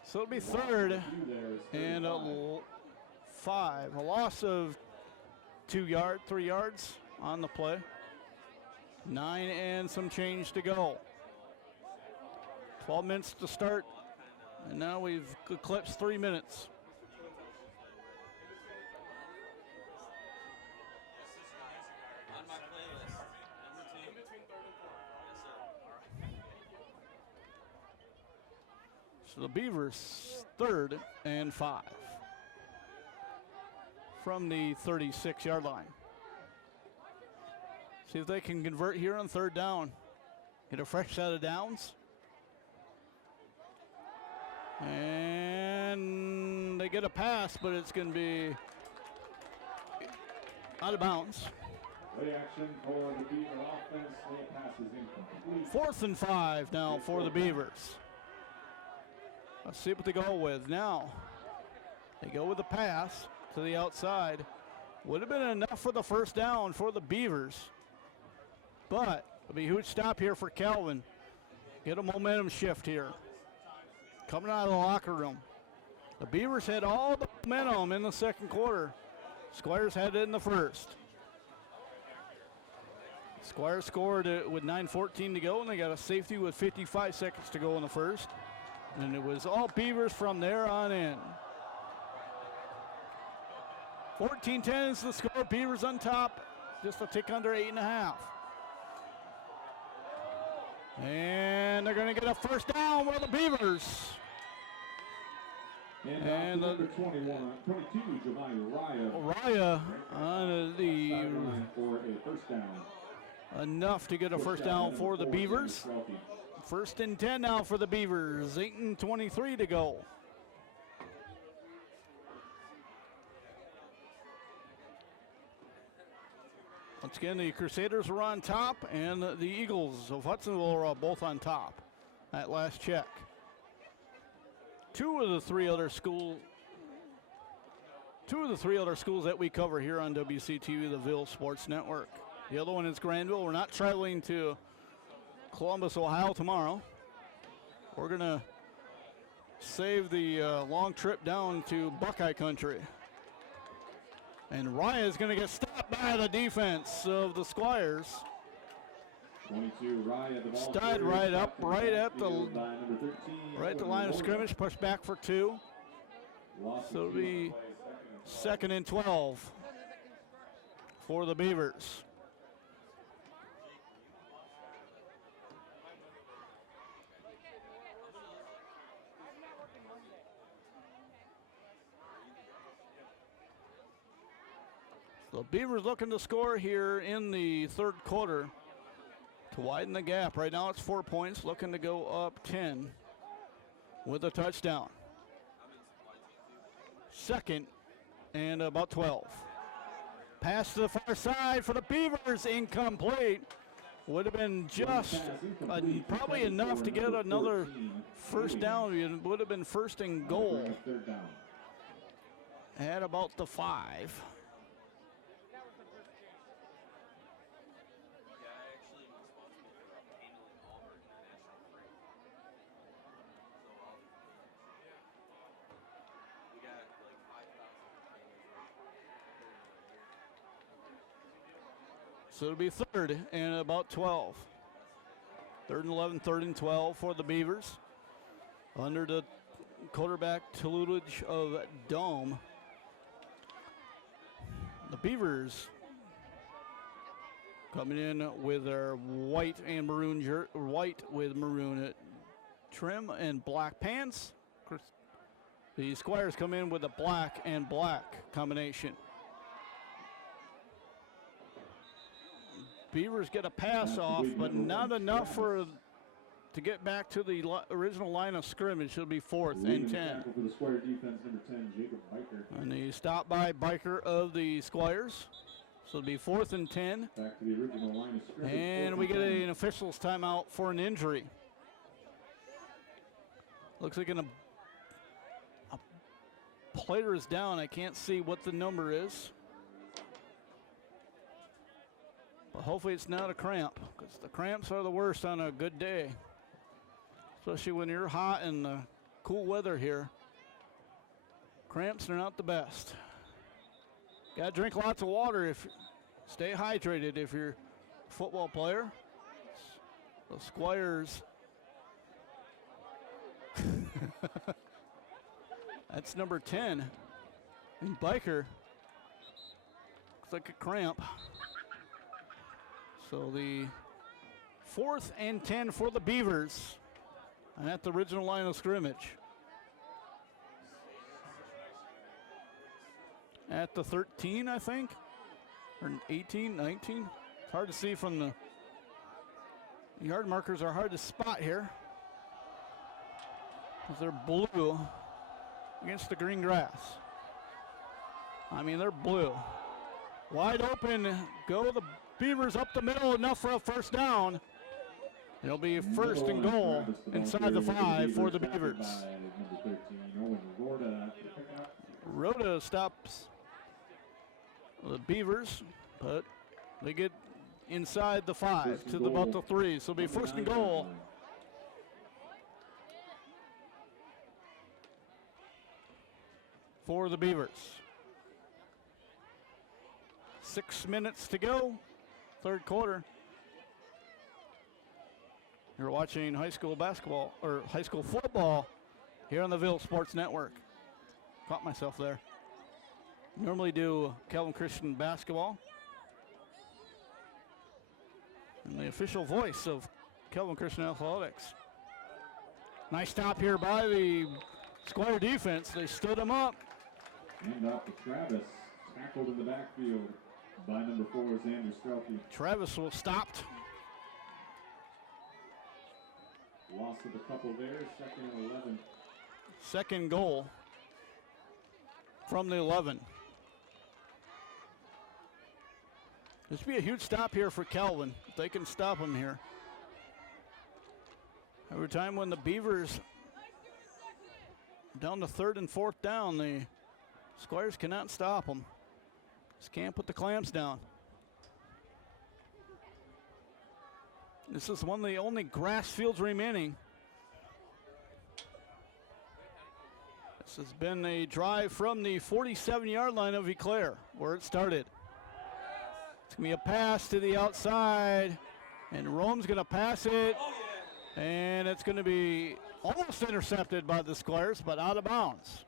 So it'll be 3rd and 5. A loss of 3 yards on the play. 9 and some change to go. 12 minutes to start, and now we've eclipsed 3 minutes. On my playlist. Number 2. In between 3rd and 4th. Yes, sir. All right. So the Beavers 3rd and 5 from the 36-yard line. See if they can convert here on 3rd down. Get a fresh set of downs. And they get a pass, but it's going to be out of bounds. Play action for the Beaver offense. Play pass is incomplete. 4th and 5 now for the Beavers. Let's see what they go with now. They go with the pass to the outside. Would have been enough for the 1st down for the Beavers. But it'll be a huge stop here for Calvin. Get a momentum shift here. Coming out of the locker room. The Beavers had all the momentum in the 2nd quarter. Squires had it in the 1st. Squires scored with 9:14 to go, and they got a safety with 55 seconds to go in the 1st. And it was all Beavers from there on in. 14-10 is the score. Beavers on top, just a tick under 8.5. And they're going to get a 1st down with the Beavers. And number 22, Jemai Raya on the sideline for a 1st down. enough to get a 1st down for the Beavers. 1st and 10 now for the Beavers. 8:23 to go. Once again, the Crusaders are on top, and the Eagles of Hudsonville are both on top at last check. 2 of the 3 other schools that we cover here on WCTV, the Ville Sports Network. The other one is Granville. We're not traveling to Columbus, Ohio tomorrow. We're going to save the long trip down to Buckeye Country. And Raya is going to get stopped by the defense of the Squires. 22, Raya, the ball Stud right up, right at the line of scrimmage, pushed back for 2. So it'll be 2nd and 12 for the Beavers. The Beavers looking to score here in the 3rd quarter to widen the gap. Right now it's 4 points, looking to go up 10 with a touchdown. 2nd and about 12. Pass to the far side for the Beavers, incomplete. Would have been just probably enough to get another 1st down. It would have been 1st and goal at about the 5. So it'll be 3rd and about 12. 3rd and 11, 3rd and 12 for the Beavers. Under the quarterback tutelage of Dome. The Beavers coming in with their white and maroon white with maroon trim and black pants. The Squires come in with a black and black combination. Beavers get a pass off, but not enough for to get back to the original line of scrimmage. It'll be 4th Leading and the 10. tackle for the Squire defense, number 10, Jacob Biker. And the stop by Biker of the Squires. So it'll be 4th and 10. Back to the original line of scrimmage. And 4th we get 10. an official's timeout for an injury. Looks like a player is down. I can't see what the number is. But hopefully it's not a cramp, because the cramps are the worst on a good day. Especially when you're hot and the cool weather here. Cramps are not the best. Got to drink lots of water. Stay hydrated if you're a football player. The Squires. That's number 10. And Biker. Looks like a cramp. So the 4th and 10 for the Beavers. And at the original line of scrimmage. At the 13, I think. Or 18, 19. It's hard to see from the yard markers are hard to spot here. Because they're blue against the green grass. I mean, they're blue. Wide open. Go the Beavers up the middle, enough for a first down. It'll be 1st and goal inside the 5 for the Beavers. Rhoda stops the Beavers, but they get inside the 5 to about the 3. So it'll be 1st and goal. For the Beavers. 6 minutes to go, 3rd quarter. You're watching high school basketball, or high school football, here on the Ville Sports Network. Caught myself there. Normally do Calvin Christian basketball. And the official voice of Calvin Christian Athletics. Nice stop here by the Squire defense. They stood him up. And off to Travis. Tackled in the backfield by number 4, Xander Strelke. Travis was stopped. Loss of a couple there, 2nd and 11. 2nd goal from the 11. This would be a huge stop here for Calvin, if they can stop him here. Every time when the Beavers down to 3rd and 4th down, the Squires cannot stop them. Just can't put the clamps down. This is one of the only grass fields remaining. This has been a drive from the 47-yard line of Eclair, where it started. It's going to be a pass to the outside, and Rome's going to pass it, and it's going to be almost intercepted by the Squires, but out of bounds.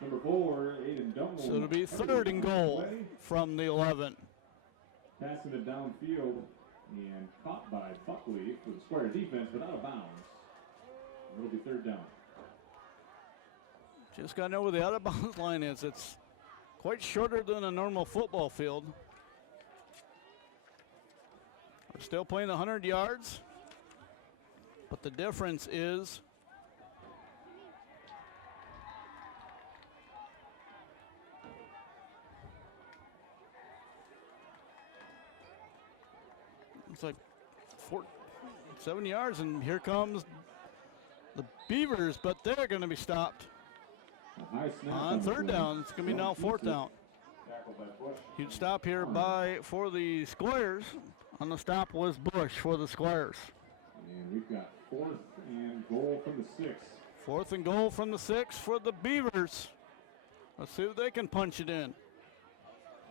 Number 4, Aiden Dumble. So it'll be 3rd and goal from the 11. Passing it downfield and caught by Buckley for the Squire defense, but out of bounds. It'll be 3rd down. Just got to know where the out of bounds line is. It's quite shorter than a normal football field. We're still playing 100 yards, but the difference is it's like 7 yards, and here comes the Beavers, but they're going to be stopped on 3rd down. It's going to be now 4th down. Huge stop here for the Squires. On the stop was Bush for the Squires. And we've got 4th and goal from the 6. 4th and goal from the 6 for the Beavers. Let's see if they can punch it in.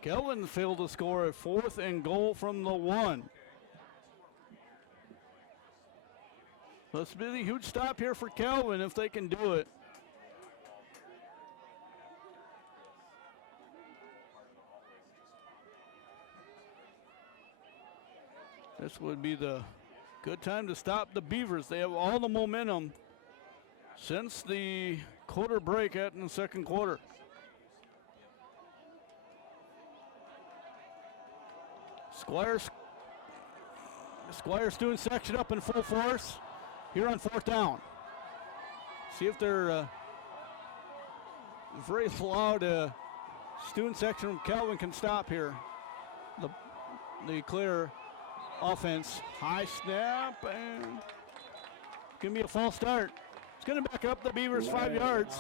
Kelvin failed to score a 4th and goal from the 1. Let's be the huge stop here for Kelvin if they can do it. This would be the good time to stop the Beavers. They have all the momentum since the quarter break in the 2nd quarter. Squires Squire student section up in full force here on 4th down. See if they're very loud student section from Calvin can stop here. The clear offense. High snap and going to be a false start. It's going to back up the Beavers 5 yards.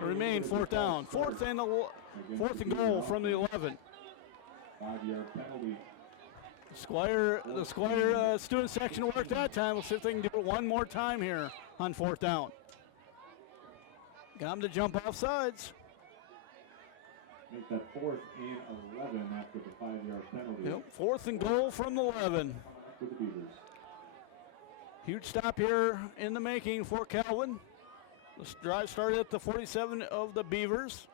Remain 4th down. Fourth and goal from the 11. 5-yard penalty. The Squire student section worked that time. We'll see if they can do it one more time here on 4th down. Got them to jump off sides. Make that 4th and 11 after the 5-yard penalty. Yep, 4th and goal from the 11. For the Beavers. Huge stop here in the making for Calvin. This drive started at the 47 of the Beavers.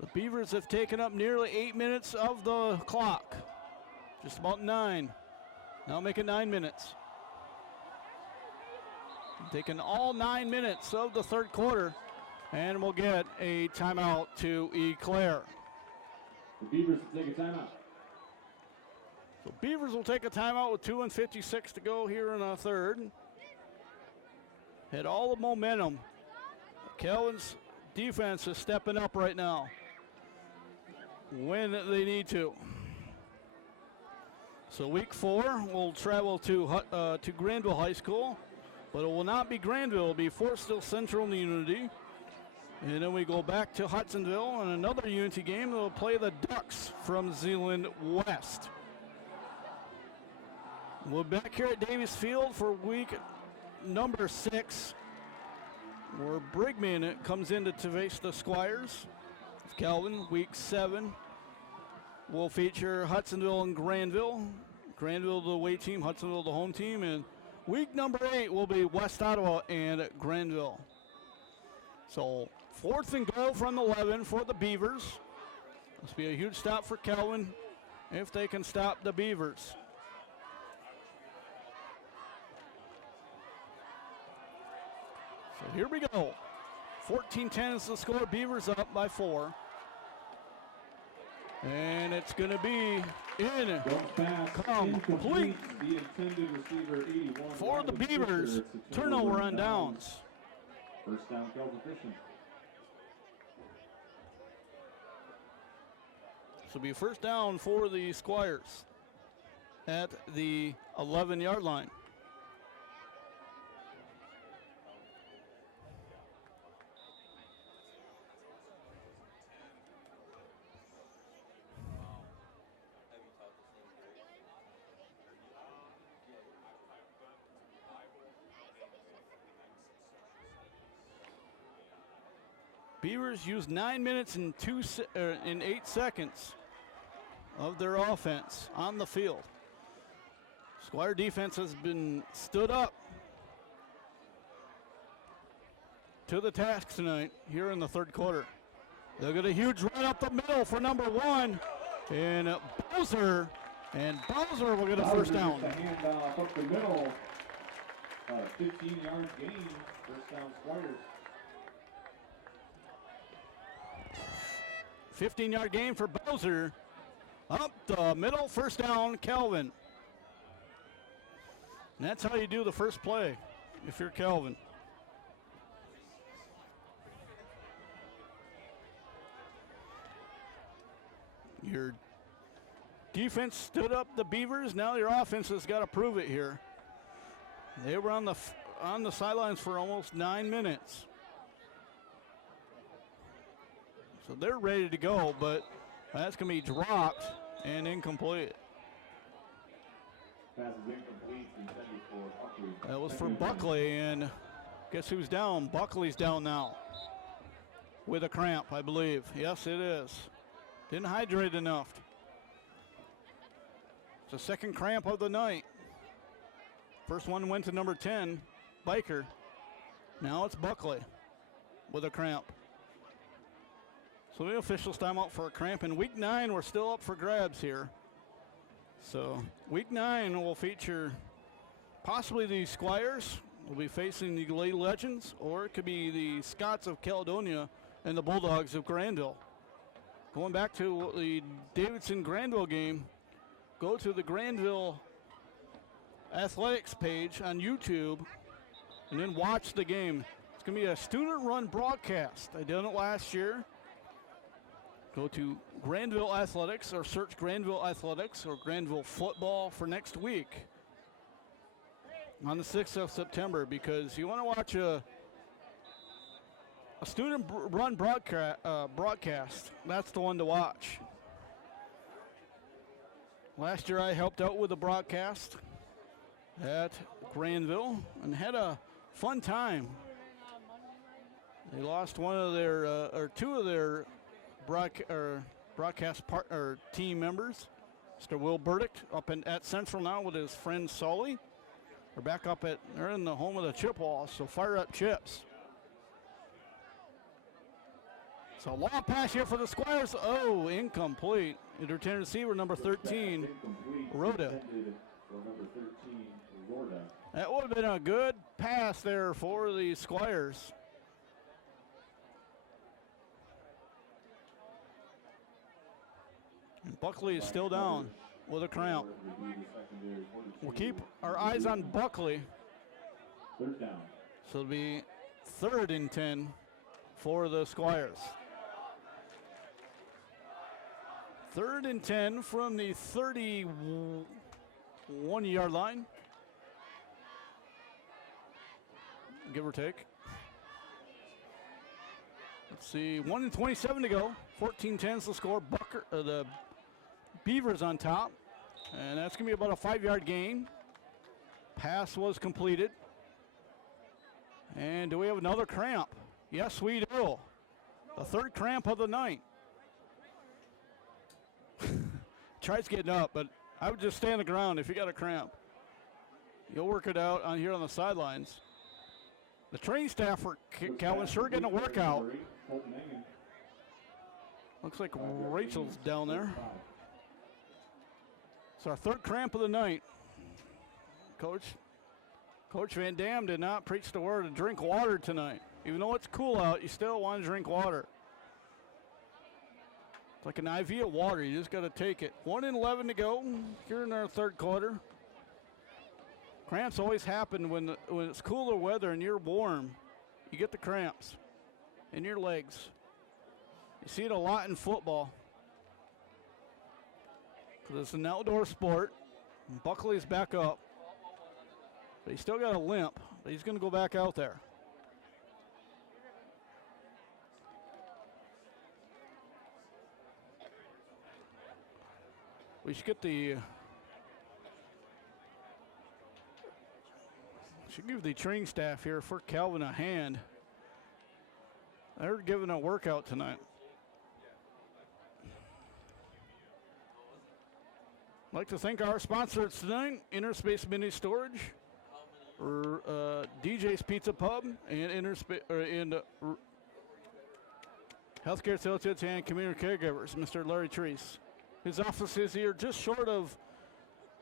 The Beavers have taken up nearly 8 minutes of the clock. Just about 9. Now make it 9 minutes. Taking all 9 minutes of the third quarter, and we'll get a timeout to Eclair. The Beavers will take a timeout. So Beavers will take a timeout with 2:56 to go here in the third. Had all the momentum. Calvin's defense is stepping up right now when they need to. So week 4, we'll travel to Granville High School, but it will not be Granville. It will be Foresthill Central and Unity. And then we go back to Hudsonville and another Unity game. They'll play the Ducks from Zeeland West. We're back here at Davies Field for week number 6, where Brigman comes in to face the Squires. Calvin, week 7, will feature Hudsonville and Granville. Granville the away team, Hudsonville the home team. And week number 8 will be West Ottawa and Granville. So 4th and goal from the 11 for the Beavers. This will be a huge stop for Calvin if they can stop the Beavers. So here we go. 14-10 is the score. Beavers up by 4. And it's going to be in complete for the Beavers. Turnover on downs. First down, Calvin Christian. So it'll be first down for the Squires at the 11-yard line. Beavers used 9 minutes and 8 seconds of their offense on the field. Squire defense has been stood up to the task tonight here in the third quarter. They'll get a huge run up the middle for number 1, and Bowser will get a first down. The handoff up the middle, 15-yard gain, first down Squires. 15-yard gain for Bowser. Up the middle, first down, Calvin. And that's how you do the first play if you're Calvin. Your defense stood up the Beavers. Now your offense has got to prove it here. They were on the sidelines for almost 9 minutes. So they're ready to go, but that's going to be dropped and incomplete. Pass is incomplete, intended for Buckley. That was for Buckley, and guess who's down? Buckley's down now with a cramp, I believe. Yes, it is. Didn't hydrate enough. It's the second cramp of the night. First one went to number 10, Biker. Now it's Buckley with a cramp. So the officials time out for a cramp. In week 9, we're still up for grabs here. So week 9 will feature possibly the Squires. We'll be facing the Lady Legends, or it could be the Scots of Caledonia and the Bulldogs of Granville. Going back to the Davidson-Granville game, go to the Granville Athletics page on YouTube and then watch the game. It's going to be a student-run broadcast. I did it last year. Go to Granville Athletics or search Granville Athletics or Granville Football for next week on the 6th of September, because you want to watch a student-run broadcast. That's the one to watch. Last year I helped out with the broadcast at Granville and had a fun time. They lost one of their, or two of their broadcast team members. Mr. Will Burdick up at Central now with his friend Sully. They're back up they're in the home of the Chippewas, so fire up Chips. So long pass here for the Squires. Oh, incomplete. Entertainment receiver number 13, Rhoda. That would have been a good pass there for the Squires. And Buckley is still down with a cramp. We'll keep our eyes on Buckley. So it'll be 3rd and 10 for the Squires. 3rd and 10 from the 31-yard line. Give or take. Let's see, 1 and 27 to go. 14-10's the score. The Beavers on top. And that's going to be about a 5-yard gain. Pass was completed. And do we have another cramp? Yes, we do. The 3rd cramp of the night. Tries getting up, but I would just stay on the ground if you got a cramp. You'll work it out on here on the sidelines. The training staff for Calvin sure getting a workout. Looks like Rachel's down there. It's our 3rd cramp of the night. Coach Van Dam did not preach the word to drink water tonight. Even though it's cool out, you still want to drink water. It's like an IV of water. You just got to take it. 1 and 11 to go here in our 3rd quarter. Cramps always happen when it's cooler weather and you're warm. You get the cramps in your legs. You see it a lot in football because it's an outdoor sport. And Buckley's back up. But he's still got a limp. But he's going to go back out there. We should give the training staff here for Calvin a hand. They're giving a workout tonight. I'd like to thank our sponsors tonight, Interspace Mini Storage, DJ's Pizza Pub, and Healthcare Associates and Community Caregivers, Mr. Larry Treese. His office is here just short of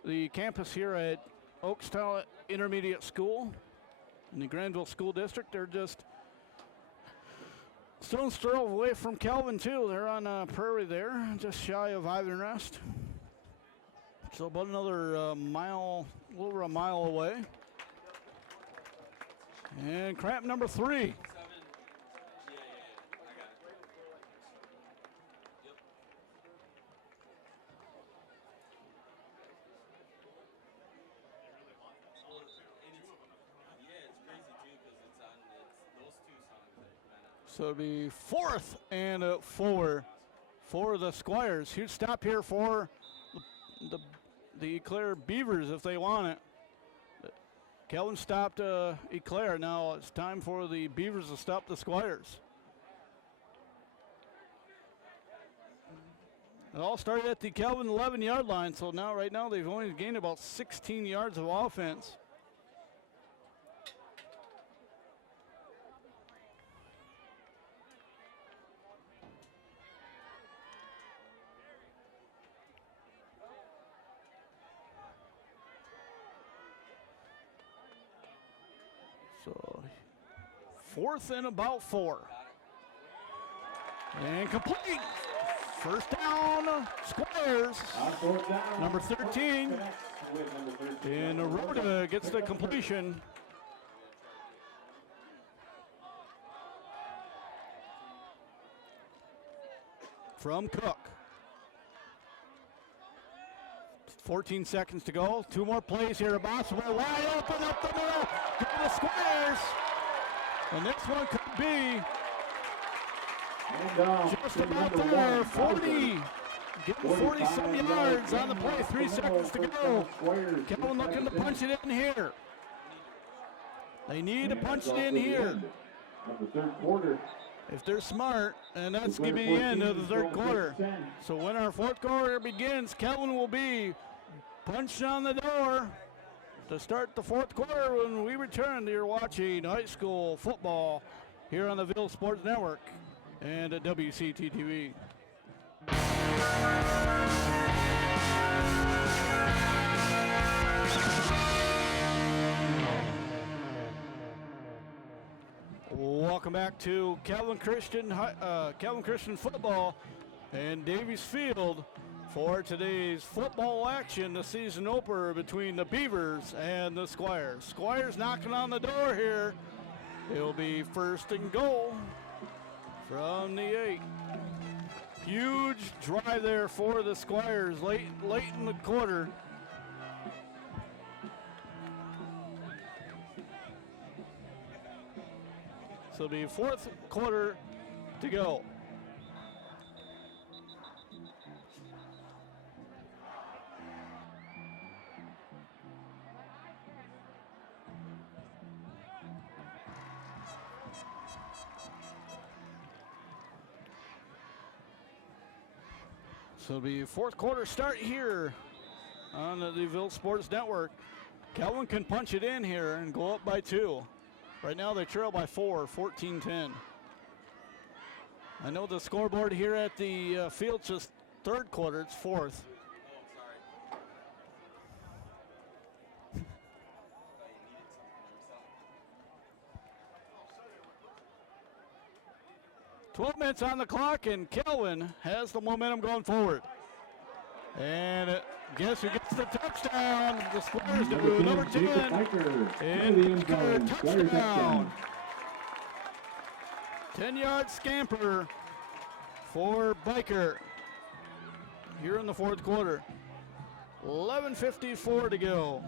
the campus here at Oakstown Intermediate School in the Granville School District. They're just stone's throw away from Calvin, too. They're on Prairie there, just shy of Ivan Rest. So about another a little over a mile away. And cramp number 3. So it'll be 4th and 4 for the Squires. Huge stop here for the Eclair Beavers if they want it. Kelvin stopped Eclair. Now it's time for the Beavers to stop the Squires. It all started at the Kelvin 11-yard line, so right now they've only gained about 16 yards of offense. So 4th and about 4. And complete. First down, Squires. On fourth down. Number 13. Connects with number 13. And Rhoda gets the completion. From Cook. 14 seconds to go. 2 more plays here. Possible wide open up the middle. Go to the Squires. And this one could be just about there. 40. Getting 40-some yards on the play. 3 seconds to go. Calvin looking to punch it in here. They need to punch it in here. Of the third quarter. If they're smart, and that's going to be the end of the third quarter. So when our fourth quarter begins, Kelvin will be punched on the door to start the fourth quarter. When we return, you're watching high school football here on the Ville Sports Network and at WCTV. Welcome back to Calvin Christian football and Davies Field for today's football action, the season opener between the Beavers and the Squires. Squires knocking on the door here. It'll be first and goal from the 8. Huge drive there for the Squires late in the quarter. So it'll be fourth quarter to go. So it'll be fourth quarter start here on the Ville Sports Network. Calvin can punch it in here and go up by 2. Right now they trail by 4, 14-10. I know the scoreboard here at the field just third quarter, it's fourth. Oh, I'm sorry. 12 minutes on the clock, and Kelvin has the momentum going forward. And guess who gets the touchdown? The Squires do. Number 10. And touchdown. 10-yard scamper for Biker here in the fourth quarter. 11:54 to go.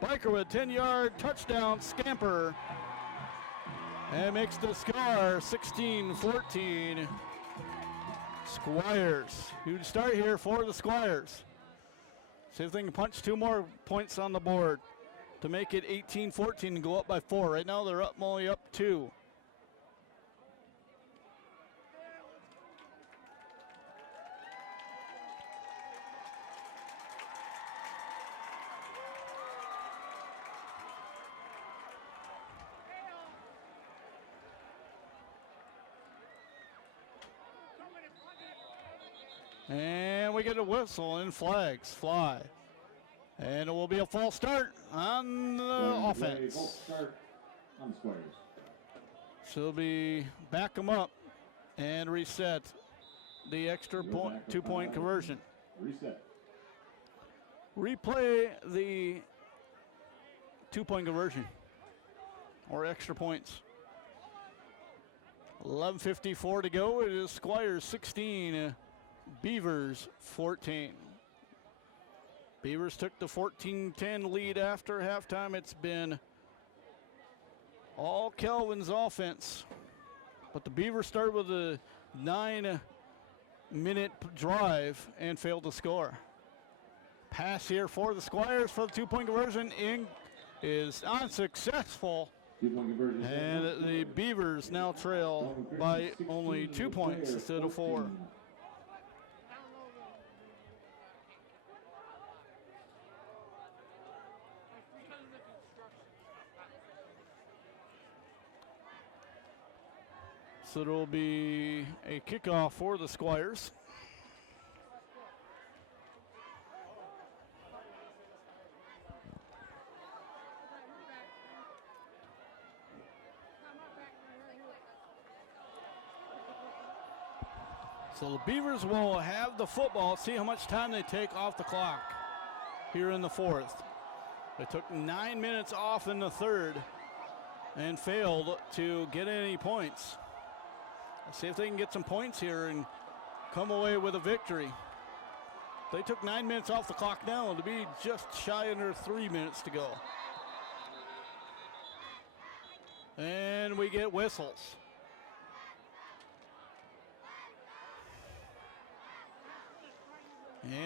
Biker with a 10-yard touchdown scamper and makes the score 16-14. Squires. Huge start here for the Squires. See if they can punch 2 more points on the board to make it 18-14 and go up by 4. Right now they're only up 2. And we get a whistle and flags fly. And it will be a false start on the offense. Start on the Squires. So it'll be back them up and reset the extra point, 2-point conversion. Reset. Replay the 2-point conversion or extra points. 11:54 to go. It is Squires 16, Beavers 14. Beavers took the 14-10 lead after halftime. It's been all Kelvin's offense, but the Beavers started with a 9-minute drive and failed to score. Pass here for the Squires for the 2-point conversion is unsuccessful. 2-point conversion. And the Beavers now trail by only 2 points instead of 4. So there will be a kickoff for the Squires. So the Beavers will have the football. See how much time they take off the clock here in the fourth. They took 9 minutes off in the third and failed to get any points. Let's see if they can get some points here and come away with a victory. They took 9 minutes off the clock now to be just shy under 3 minutes to go. And we get whistles.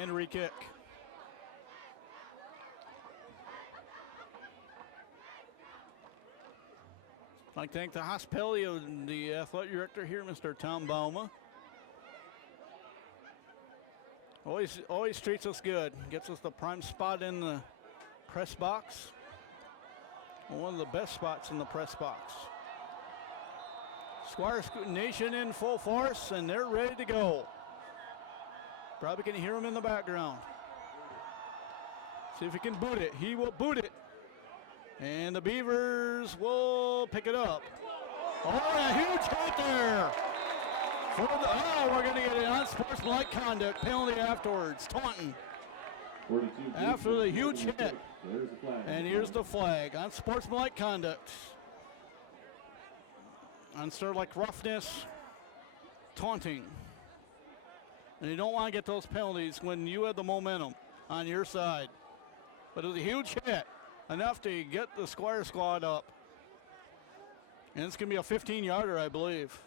And re-kick. I'd like to thank the hospitality of the athletic director here, Mr. Tom Bauma. Always treats us good. Gets us the prime spot in the press box. One of the best spots in the press box. Squire Nation in full force, and they're ready to go. Probably can hear him in the background. See if he can boot it. He will boot it. And the Beavers will pick it up. Oh, a huge hit there. We're going to get an unsportsmanlike conduct penalty afterwards. Taunton. After the huge hit. And here's the flag. Unsportsmanlike conduct. Unsportsmanlike roughness. Taunting. And you don't want to get those penalties when you have the momentum on your side. But it was a huge hit. Enough to get the Squire squad up. And it's going to be a 15-yarder, I believe.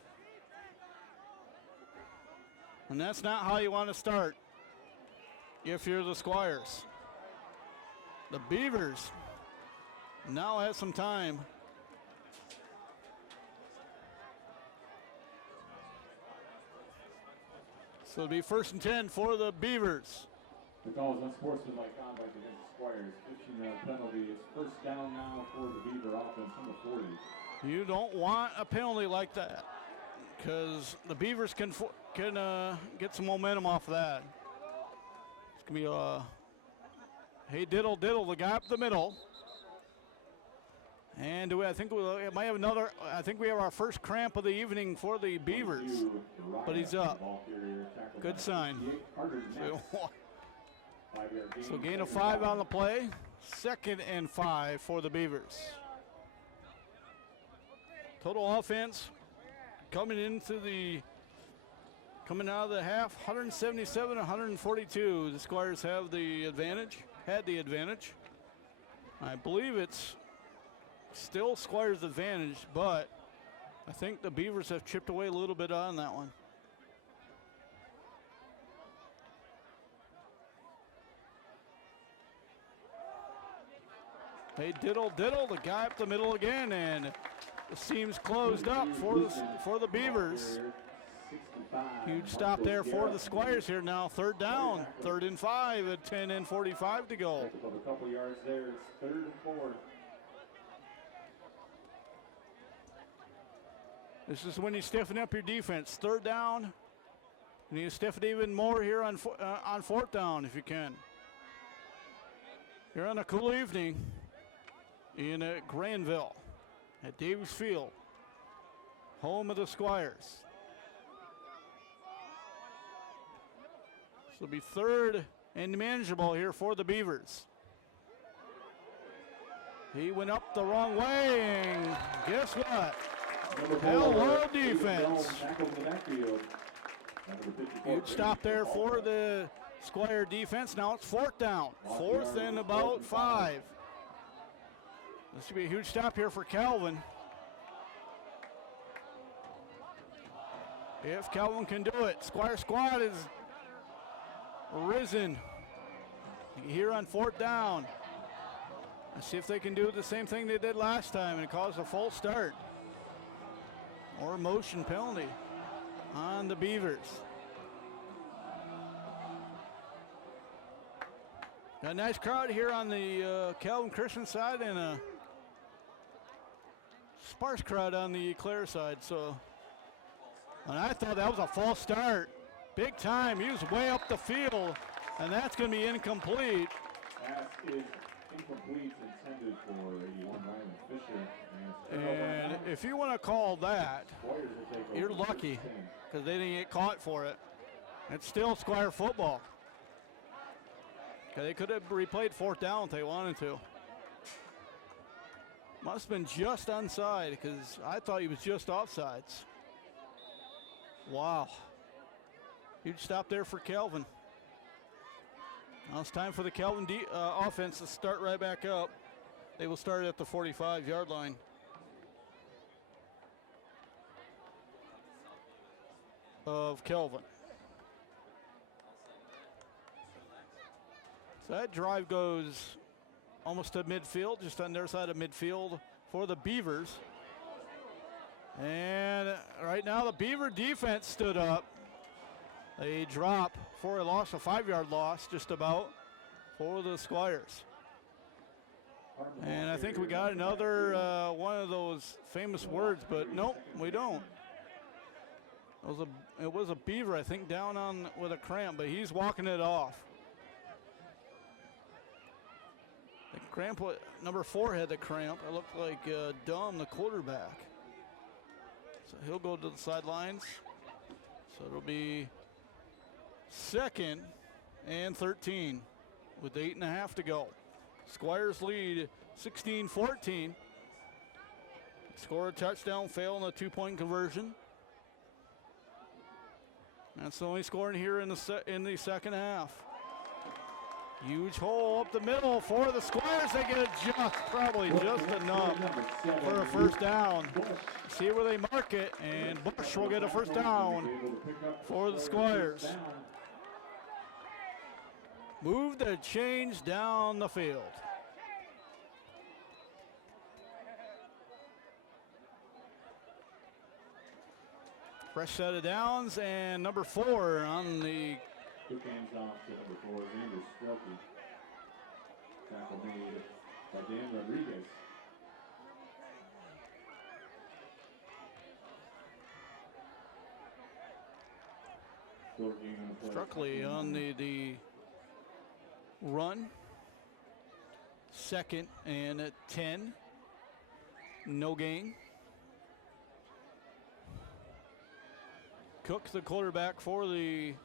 And that's not how you want to start if you're the Squires. The Beavers now have some time. So it'll be 1st and 10 for the Beavers. The call is unsportsmanlike conduct against the Squires. 15-yard penalty. It's first down now for the Beaver offense from the 40. You don't want a penalty like that because the Beavers can get some momentum off of that. It's going to be a hey diddle diddle, the guy up the middle. And I think we might have another. I think we have our first cramp of the evening for the Beavers, but he's up. Good sign. So gain of 5 on the play. 2nd and 5 for the Beavers. Total offense coming out of the half, 177-142. The Squires have the advantage. Had the advantage. I believe it's still Squires' advantage, but I think the Beavers have chipped away a little bit on that one. Hey, diddle, diddle, the guy up the middle again, and the seam's closed up for the Beavers. Huge stop there for the Squires here now. 3rd down, 3rd and 5 at 10 and 45 to go. A couple yards there. It's 3rd and 4. This is when you stiffen up your defense. 3rd down. You need to stiffen even more here on 4th down if you can. You're on a cool evening in Granville at Davis Field, home of the Squires. This will be 3rd and manageable here for the Beavers. He went up the wrong way, and guess what? Hello, defense. Huge stop there for the Squire defense. Now it's 4th down. 4th and about 5. This should be a huge stop here for Calvin. If Calvin can do it. Squire squad is risen here on 4th down. Let's see if they can do the same thing they did last time and cause a false start or a motion penalty on the Beavers. Got a nice crowd here on the Calvin Christian side and a sparse crowd on the Eclair side. So, and I thought that was a false start. Big time. He was way up the field, and that's going to be incomplete. Pass is incomplete, intended for 81 Ryan Fisher. And if you want to call that, you're lucky because they didn't get caught for it. It's still Squire football. Okay, they could have replayed fourth down if they wanted to. Must have been just onside because I thought he was just offsides. Wow. Huge stop there for Calvin. Now it's time for the Calvin offense to start right back up. They will start at the 45-yard line. Of Calvin. So that drive goes almost to midfield, just on their side of midfield for the Beavers. And right now the Beaver defense stood up. They drop for a loss, a 5-yard loss, just about, for the Squires. And I think we got another one of those famous words, but nope, we don't. It was a Beaver, I think, down on with a cramp, but he's walking it off. The cramp, number 4 had the cramp. It looked like Dom, the quarterback. So he'll go to the sidelines. So it'll be 2nd and 13 with 8.5 to go. Squires lead 16-14. Score a touchdown, fail in a 2-point conversion. That's the only scoring here in the second half. Huge hole up the middle for the Squires. They get it probably just enough for a first down. See where they mark it, and Bush will get a first down for the Squires. Move the change down the field. Fresh set of downs, and number 4 on the Took hands off to number 4, Xander Strelke. Tackle made by Dan Rodriguez. Struckley on the run. 2nd and 10. No gain. Cook, the quarterback for the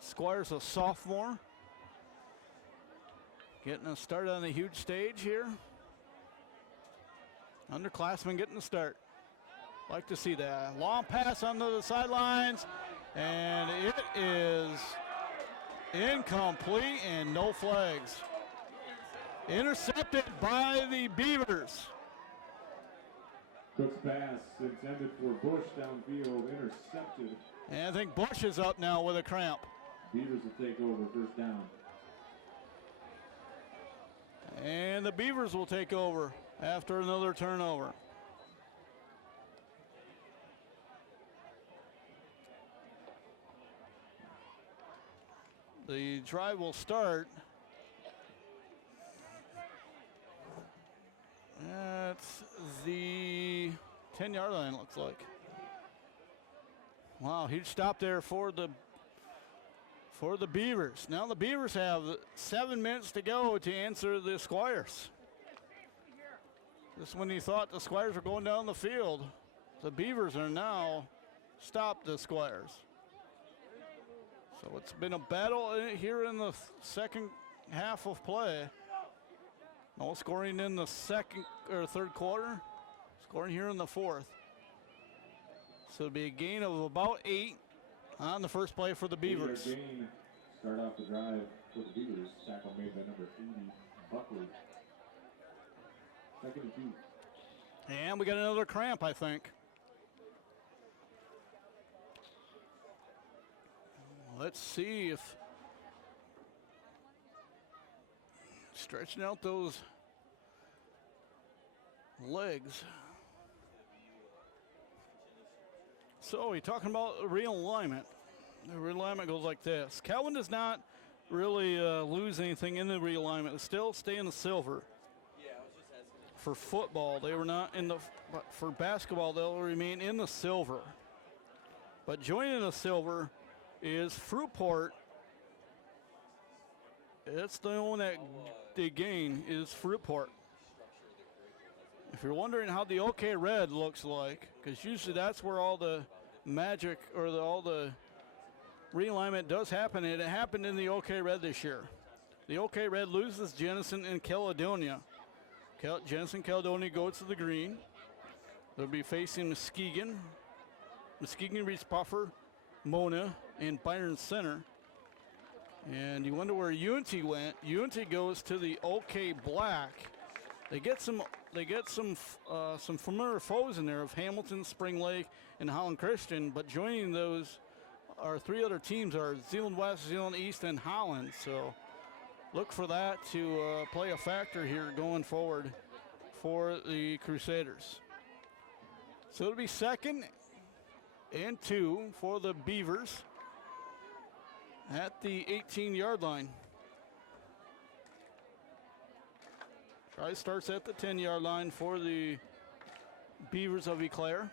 Squires, a sophomore. Getting a start on the huge stage here. Underclassmen getting the start. Like to see that. Long pass under the sidelines, and it is incomplete and no flags. Intercepted by the Beavers. Cook's pass intended for Bush downfield, intercepted. And I think Bush is up now with a cramp. Beavers will take over first down. And the Beavers will take over after another turnover. The drive will start at the 10-yard line, looks like. Wow, huge stop there for the Beavers. Now the Beavers have 7 minutes to go to answer the Squires. Just when you thought the Squires were going down the field, the Beavers are now stopped the Squires. So it's been a battle here in the second half of play. No scoring in the second or third quarter. Scoring here in the fourth. So it'll be a gain of about 8 on the first play for the Beavers. Gain, start off the drive for the Beavers. Tackle made by number 80, Buckley. 2nd and 2. And we got another cramp, I think. Let's see if stretching out those legs. So we're talking about realignment. The realignment goes like this. Calvin does not really lose anything in the realignment. They still stay in the silver. For football, they were not in the. But for basketball, they'll remain in the silver. But joining the silver is Fruitport. It's the one that they gain is Fruitport. If you're wondering how the OK Red looks like, because usually that's where all the magic or all the realignment does happen, and it happened in the OK Red this year. The OK Red loses Jenison and Caledonia. Jenison Caledonia goes to the green. They'll be facing Muskegon. Muskegon reads Puffer, Mona, and Byron Center. And you wonder where Unity went. Unity goes to the OK Black. They get some familiar foes in there of Hamilton, Spring Lake, and Holland Christian. But joining those, our three other teams are Zeeland West, Zeeland East, and Holland. So look for that to play a factor here going forward for the Crusaders. So it'll be 2nd and 2 for the Beavers at the 18-yard line. Try starts at the 10-yard line for the Beavers of Eau Claire.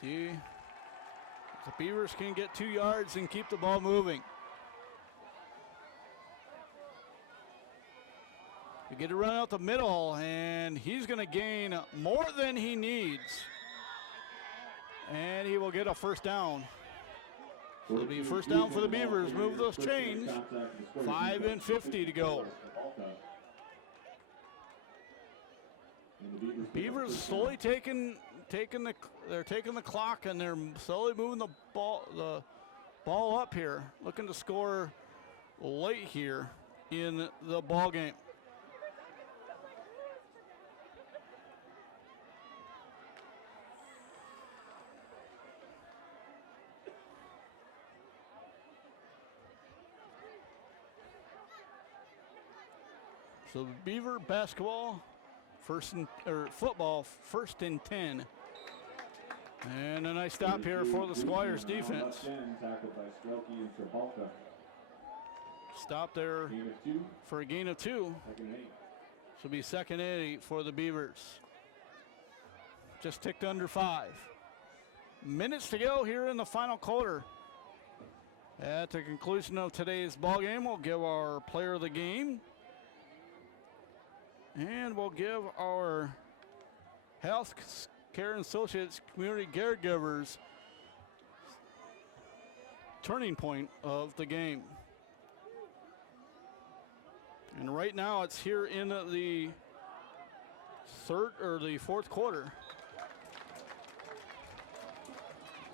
See, the Beavers can get 2 yards and keep the ball moving. We get a run out the middle, and he's going to gain more than he needs. And he will get a first down. So it'll be first down for the Beavers. Move those chains. 5:50 to go. Beavers slowly taking the clock, and they're slowly moving the ball up here, looking to score late here in the ball game. So Beaver basketball, football, 1st and 10. And a nice stop here for the Squires defense. Stop there for a gain of 2. So be 2nd and 8 for the Beavers. Just ticked under 5. Minutes to go here in the final quarter. At the conclusion of today's ball game, we'll give our player of the game. And we'll give our Health Care Associates Community Caregivers turning point of the game. And right now it's here in the 4th quarter.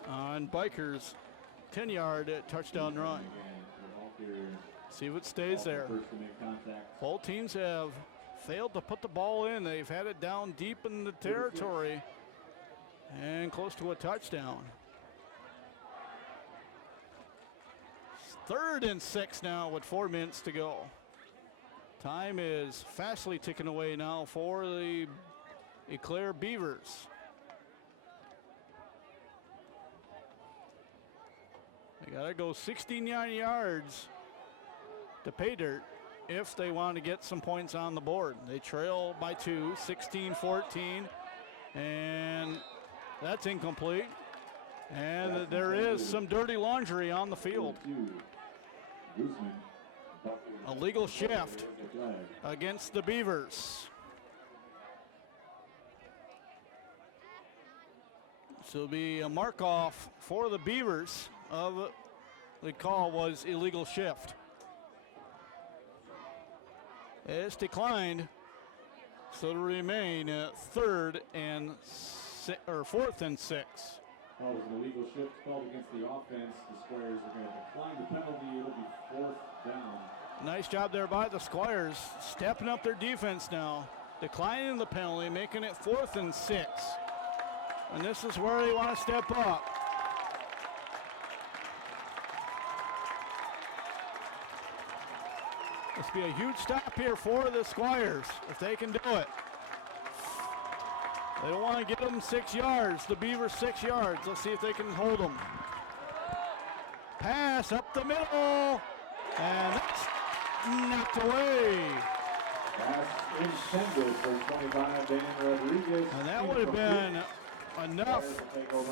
On Bikers' 10-yard touchdown run. See if it stays there. Both teams have failed to put the ball in. They've had it down deep in the territory and close to a touchdown. 3rd and 6 now with 4 minutes to go. Time is fastly ticking away now for the Eau Claire Beavers. They gotta go 69 yards to pay dirt if they want to get some points on the board. They trail by 2, 16-14, and that's incomplete. And there is some dirty laundry on the field. A legal shift against the Beavers. So it'll be a mark off for the Beavers of the call was illegal shift. It's declined, so to remain 4th and 6. Well, it was an illegal shift called against the offense. The Squires are going to decline the penalty. It'll be 4th down. Nice job there by the Squires, stepping up their defense now, declining the penalty, making it 4th and 6. And this is where they want to step up. This will be a huge stop here for the Squires if they can do it. They don't want to get them 6 yards. The Beavers 6 yards. Let's see if they can hold them. Pass up the middle, and that's knocked away. Pass intended for 25, Dan Rodriguez. And that would have been enough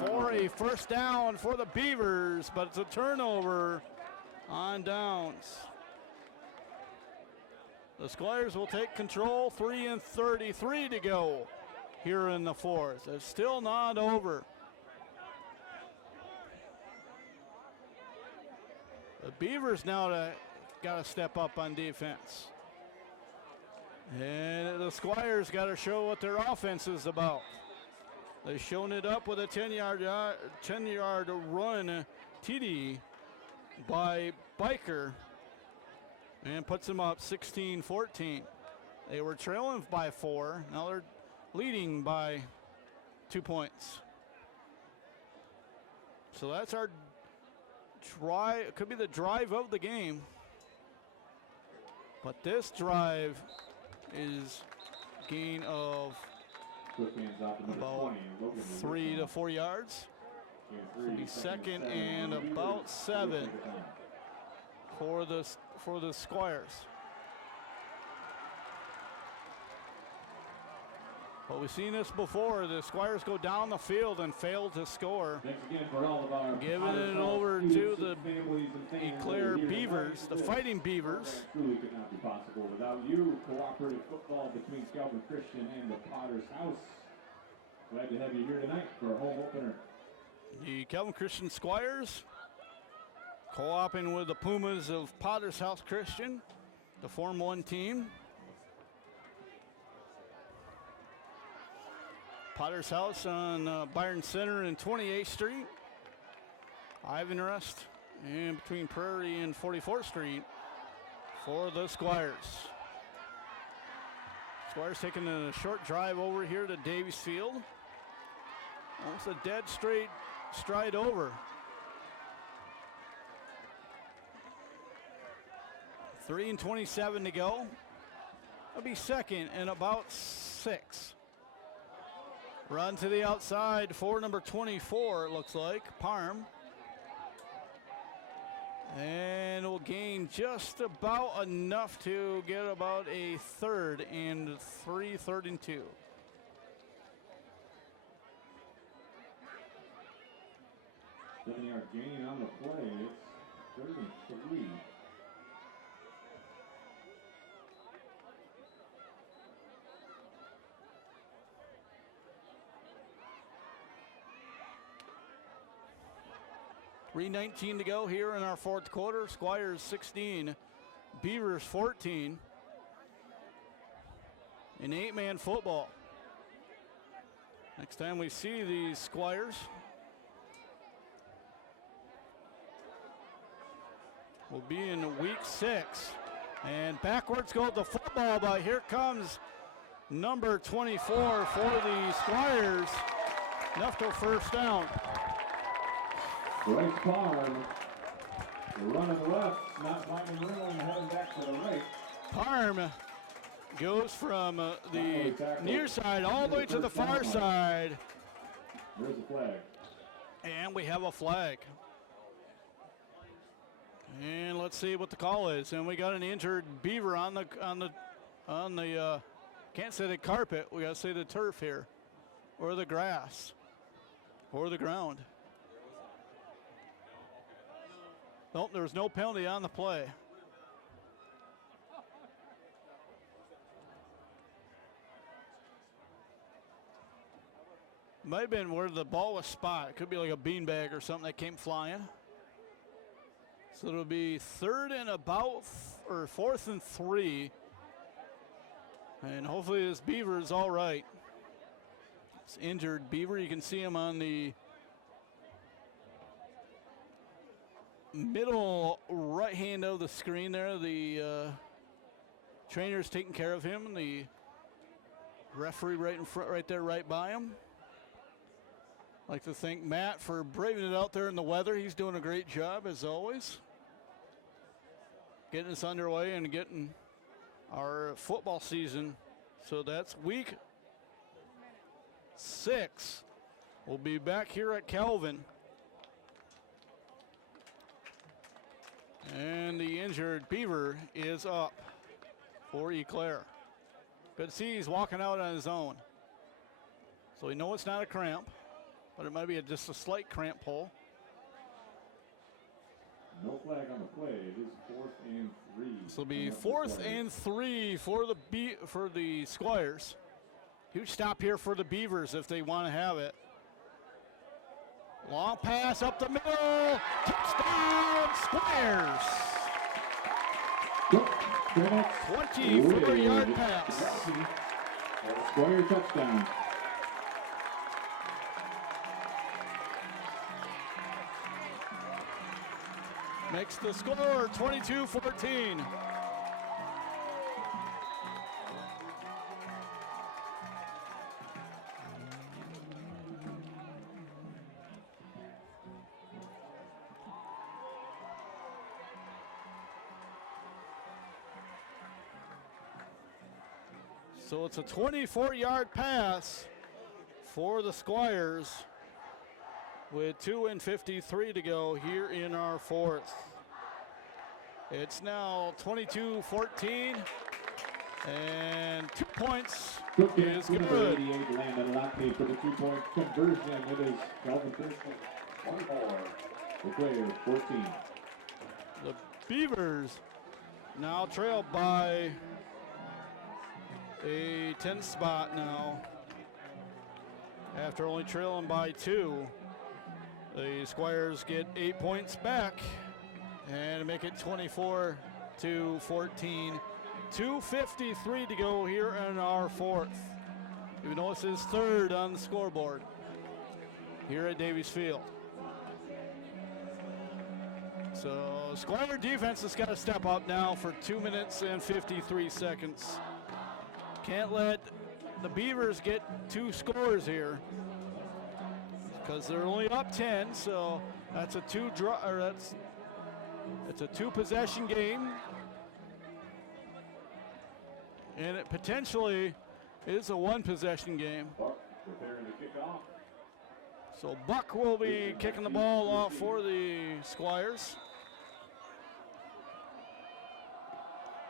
for a first down for the Beavers, but it's a turnover on downs. The Squires will take control, 3 and 33 to go here in the 4th. It's still not over. The Beavers now got to step up on defense. And the Squires got to show what their offense is about. They've shown it up with a 10-yard run TD by Biker and puts them up 16-14. They were trailing by 4. Now they're leading by 2 points. So that's our drive. It could be the drive of the game. But this drive is gain of about 3 to 4 yards. It'll be second and about 7 for the Squires. But we've seen this before. The Squires go down the field and fail to score. Giving it over to the Eclair Beavers, the Fighting Beavers. Truly could not be possible without you. Cooperative football between Calvin Christian and the Potter's House. Glad to have you here tonight for our home opener. The Calvin Christian Squires co-oping with the Pumas of Potter's House Christian to form one team. Potter's House on Byron Center and 28th Street. Ivan Rest in between Prairie and 44th Street for the Squires. Squires taking a short drive over here to Davies Field. Almost a dead straight stride over. 3:27 to go. It'll be second and about 6. Run to the outside for number 24, it looks like, Parm. And will gain just about enough to get about a 3rd and 3, 3rd and 2. Seven-yard gain on the play. It's 3rd and 3. .3:19 to go here in our 4th quarter. Squires 16, Beavers 14. In 8-man football. Next time we see these Squires, will be in week 6. And backwards goes the football, but here comes number 24 for the Squires. Enough to first down. Bryce Parm, running left, not finding room, heading back to the right. Parm goes from the near side all the way to the far side. There's a flag. And we have a flag. And let's see what the call is. And we got an injured Beaver on the can't say the carpet, we gotta say the turf here, or the grass, or the ground. Nope, there was no penalty on the play. Might have been where the ball was spot. It could be like a beanbag or something that came flying. So it'll be 3rd and about, or 4th and 3. And hopefully this Beaver is all right. It's injured Beaver. You can see him on the middle right hand of the screen there. The trainer's taking care of him. The referee right in front, right there, right by him. I'd like to thank Matt for braving it out there in the weather. He's doing a great job as always. Getting us underway and getting our football season. So that's week 6. We'll be back here at Calvin. And the injured Beaver is up for Eclair. Good to see he's walking out on his own. So we know it's not a cramp, but it might be just a slight cramp pull. No flag on the play. It is 4th and 3. This will be 4th and 3 for the Squires. Huge stop here for the Beavers if they want to have it. Long pass up the middle. Touchdown, Squires. 24-yard pass. Squire touchdown. Makes the score 22-14. So it's a 24-yard pass for the Squires with 2:53 to go here in our fourth. It's now 22-14, and 2 points is Number good. 88 landed Latte for the 2-point conversion. It is Calvin Christian 24. The player 14. The Beavers now trail by a 10 spot now. After only trailing by 2, the Squires get 8 points back and make it 24-14. 2:53 to go here in our fourth. Even though it's his third on the scoreboard here at Davies Field. So Squire defense has got to step up now for 2 minutes and 53 seconds. Can't let the Beavers get 2 scores here because they're only up 10. So that's a it's a 2 possession game, and it potentially is a 1 possession game. Buck preparing to kick off. So Buck will be kicking the ball off for the Squires.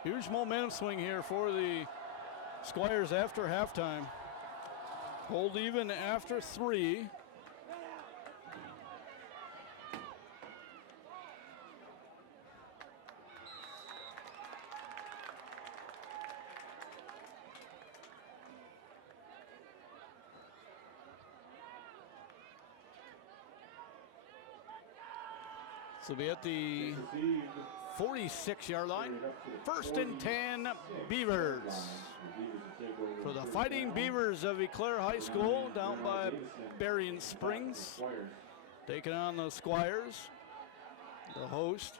Huge momentum swing here for the Squires after halftime. Hold even after 3. So be at the 46-yard line. 1st and 10, Beavers. For the Fighting Beavers of Eclair High School down by Berrien Springs. Taking on the Squires, the host.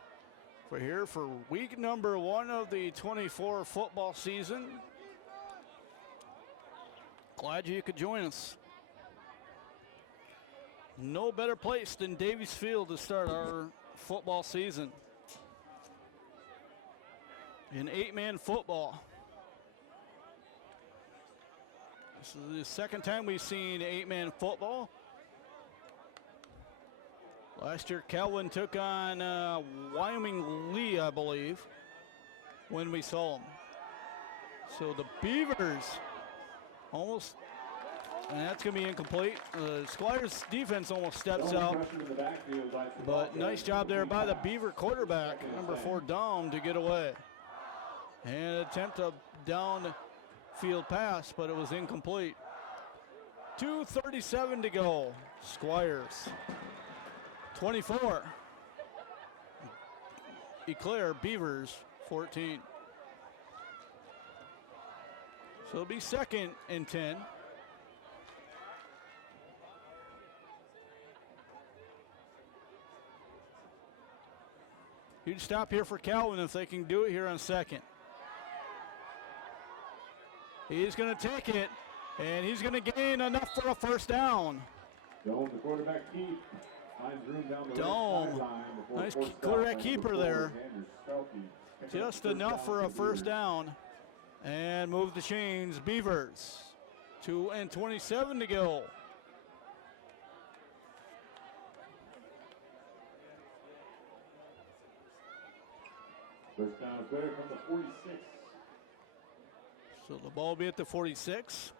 We're here for week number 1 of the 24 football season. Glad you could join us. No better place than Davies Field to start our football season. In 8-man football. This is the second time we've seen 8-man football. Last year, Calvin took on Wyoming Lee, I believe, when we saw them. So the Beavers almost, and that's going to be incomplete. Squires defense almost steps out, but nice job there by the Beaver quarterback, number 4, Dom, to get away. And attempt a downfield pass, but it was incomplete. 2:37 to go. Squires 24. Eclair Beavers 14. So it'll be 2nd and 10. Huge stop here for Calvin if they can do it here on 2nd. He's going to take it, and he's going to gain enough for a 1st down. Dome, the quarterback keep. Finds room down the Dome, right sideline before nice forced quarterback out. keeper Number 4, there. Andrew Spelke. Picking up Just first enough down for a for the 1st Beavers. down. And move the chains, Beavers. 2:27 to go. First down is there from the 46. So the ball will be at the 46. This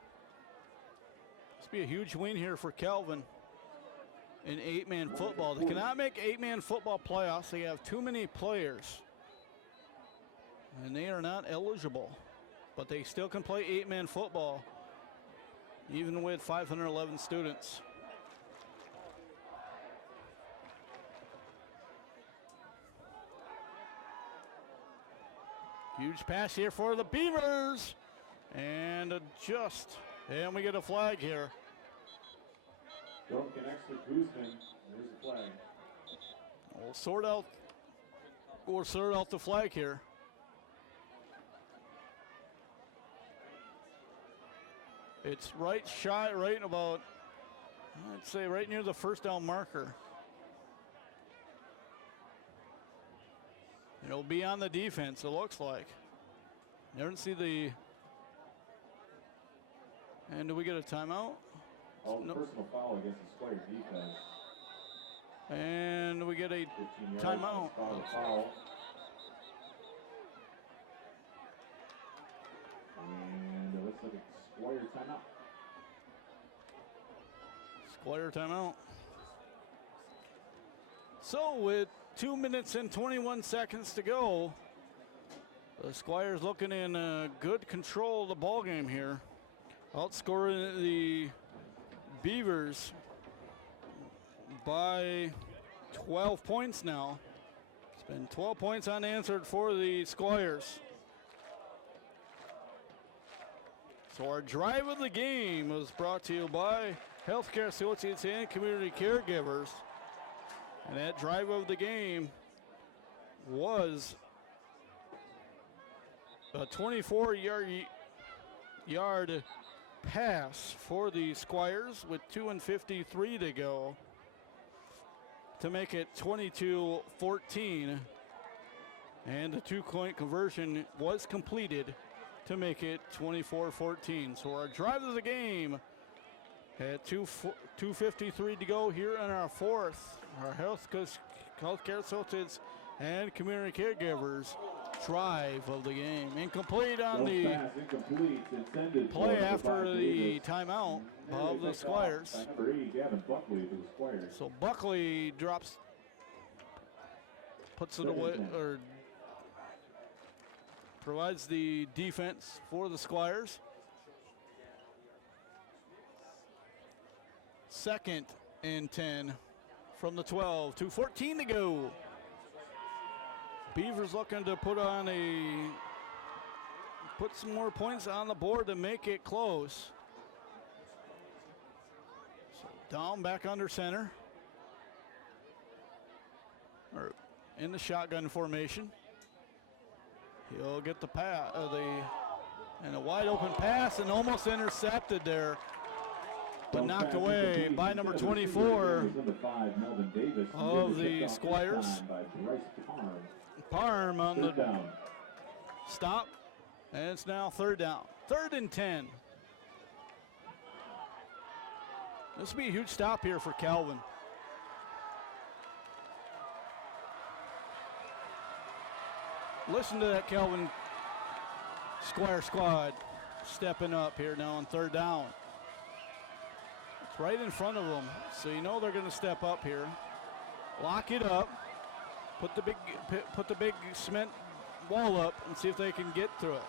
will be a huge win here for Calvin in 8-man football. They cannot make 8-man football playoffs. They have too many players, and they are not eligible. But they still can play 8-man football, even with 511 students. Huge pass here for the Beavers. And and we get a flag here. Don't connect with Guzman. There's the flag. We'll sort out the flag here. It's right about, I'd say right near the first down marker. It'll be on the defense, it looks like. Never see the. And do we get a timeout? No. Personal foul against the Squire defense. And we get a timeout. Foul. And it looks like a Squire timeout. Squire timeout. So with 2 minutes and 21 seconds to go, the Squire's looking in good control of the ball game here, outscoring the Beavers by 12 points now. It's been 12 points unanswered for the Squires. So our drive of the game was brought to you by Healthcare Associates and Community Caregivers. And that drive of the game was a 24-yard pass for the Squires with 2:53 to go to make it 22-14. And the two-point conversion was completed to make it 24-14. So our drive of the game had 2:53 to go here in our fourth. Our Healthcare Associates and Community Caregivers drive of the game. Incomplete on the play after the timeout of the Squires. So Buckley puts it away, or provides the defense for the Squires. 2nd and 10 from the 12, 2:14 to go. Beavers looking to put some more points on the board to make it close. So down back under center, or in the shotgun formation. He'll get the pass, and a wide open pass, and almost intercepted there, but knocked away by number 24 of the Squires. Parm on the stop, and it's now 3rd down. 3rd and 10. This will be a huge stop here for Calvin. Listen to that Calvin Squire squad stepping up here now on 3rd down. It's right in front of them, so you know they're going to step up here. Lock it up. Put the big cement wall up and see if they can get through it.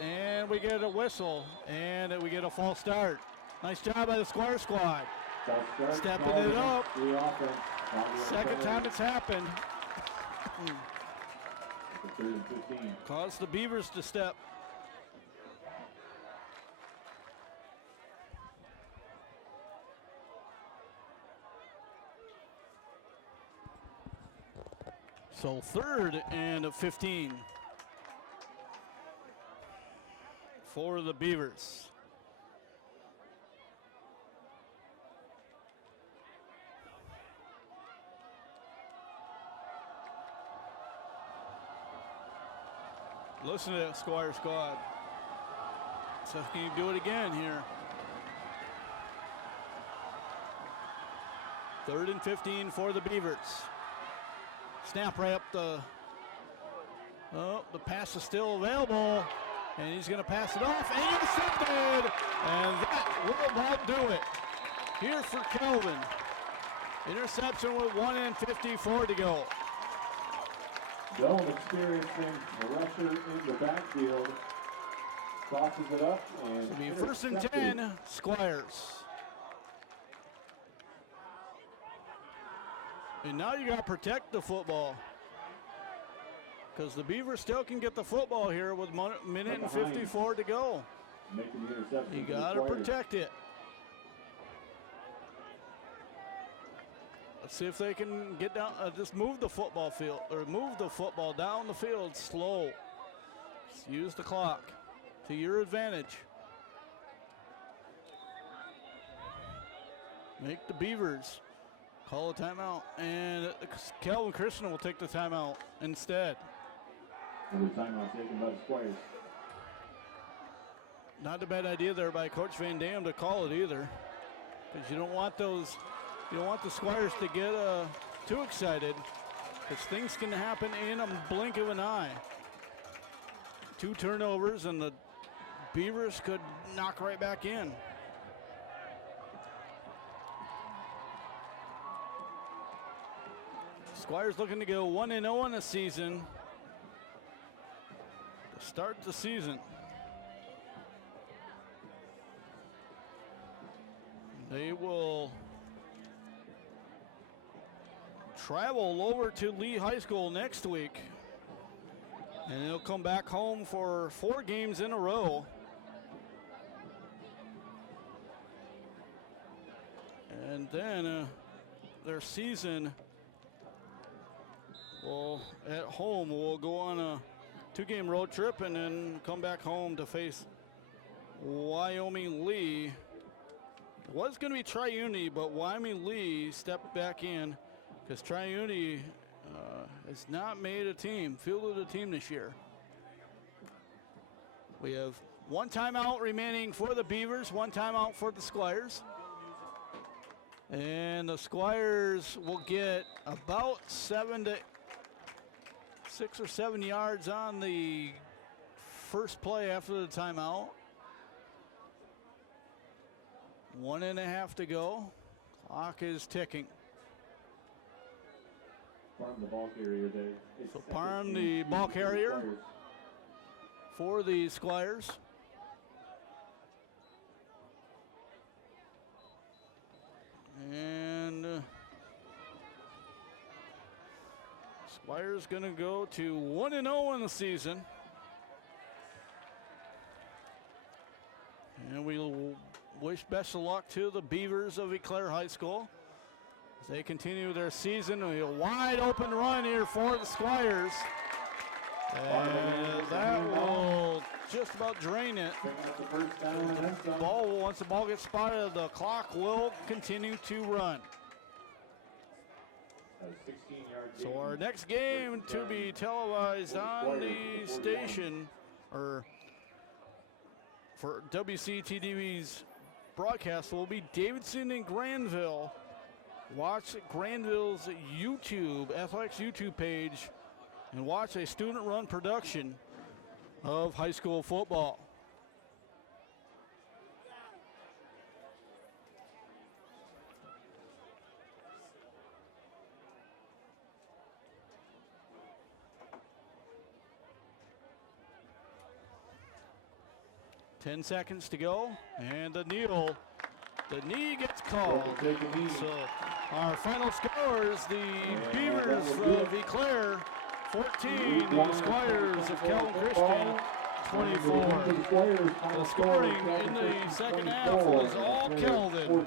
And we get a whistle, and we get a false start. Nice job by the Squire squad. Stepping it up. Second time it's happened. Caused the Beavers to step. So 3rd and 15 for the Beavers. Listen to that Squire squad. So can you do it again here? 3rd and 15 for the Beavers. Snap right up the pass is still available, and he's going to pass it off, and intercepted, and that will about do it here for Kelvin. Interception with 1:54 to go. Dome experiencing pressure in the backfield, crosses it up, and It'll be 1st and 10, Squires. And now you got to protect the football. because the Beavers still can get the football here with minute and 54 to go. Making the interception. You got to protect it. Let's see if they can get down, just move the football field, or move the football down the field slow. Just use the clock to your advantage. Make the Beavers call a timeout, and Calvin Christian will take the timeout instead. Another timeout taken by the Squires. Not a bad idea there by Coach Van Dam to call it either, because you don't want the Squires to get too excited, because things can happen in a blink of an eye. 2 turnovers and the Beavers could knock right back in. Squires looking to go 1-0 in the season to start the season. They will travel over to Lee High School next week, and they'll come back home for 4 games in a row. And then their season at home will go on a 2-game road trip and then come back home to face Wyoming Lee. It was going to be Tri-Unity, but Wyoming Lee stepped back in because Tri-Unity has not made a team, fielded a team this year. We have 1 timeout remaining for the Beavers, 1 timeout for the Squires. And the Squires will get about 6 or 7 yards on the first play after the timeout. 1.5 to go. Clock is ticking. Parham, the ball carrier there. So Parham, the ball carrier for the Squires. And Squires going to go to 1-0 in the season. And we'll wish best of luck to the Beavers of Eclair High School as they continue their season. A wide open run here for the Squires. And that will just about drain it. Once the ball gets spotted, the clock will continue to run. So our next game to be televised on the station, or for WCTV's broadcast, will be Davidson and Granville. Watch Granville's athletics YouTube page, and watch a student-run production of high school football. Ten seconds to go, and the knee gets called. So our final scores: the Beavers of Eclair 14, the Squires of Calvin Christian 24. The scoring in the second half was all Calvin.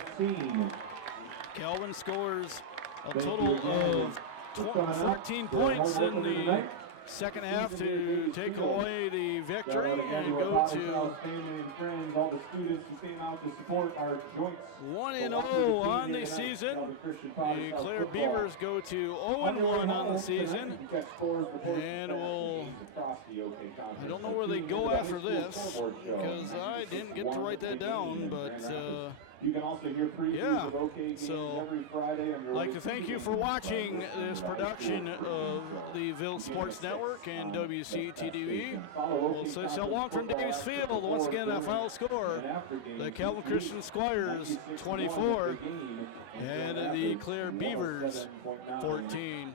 Calvin scores a total of 14 points in the second half to take away the victory and go to 1-0 on the season. The Eclair Beavers go to 0-1 on the season, and I don't know where they go after this because I didn't get to write that down, but yeah, so I'd like to thank you for watching this production of the Ville Sports Network and WCTV. We'll say so long from Davies Field. Once again, that final score: the Calvin Christian Squires 24 and the Eclair Beavers 14.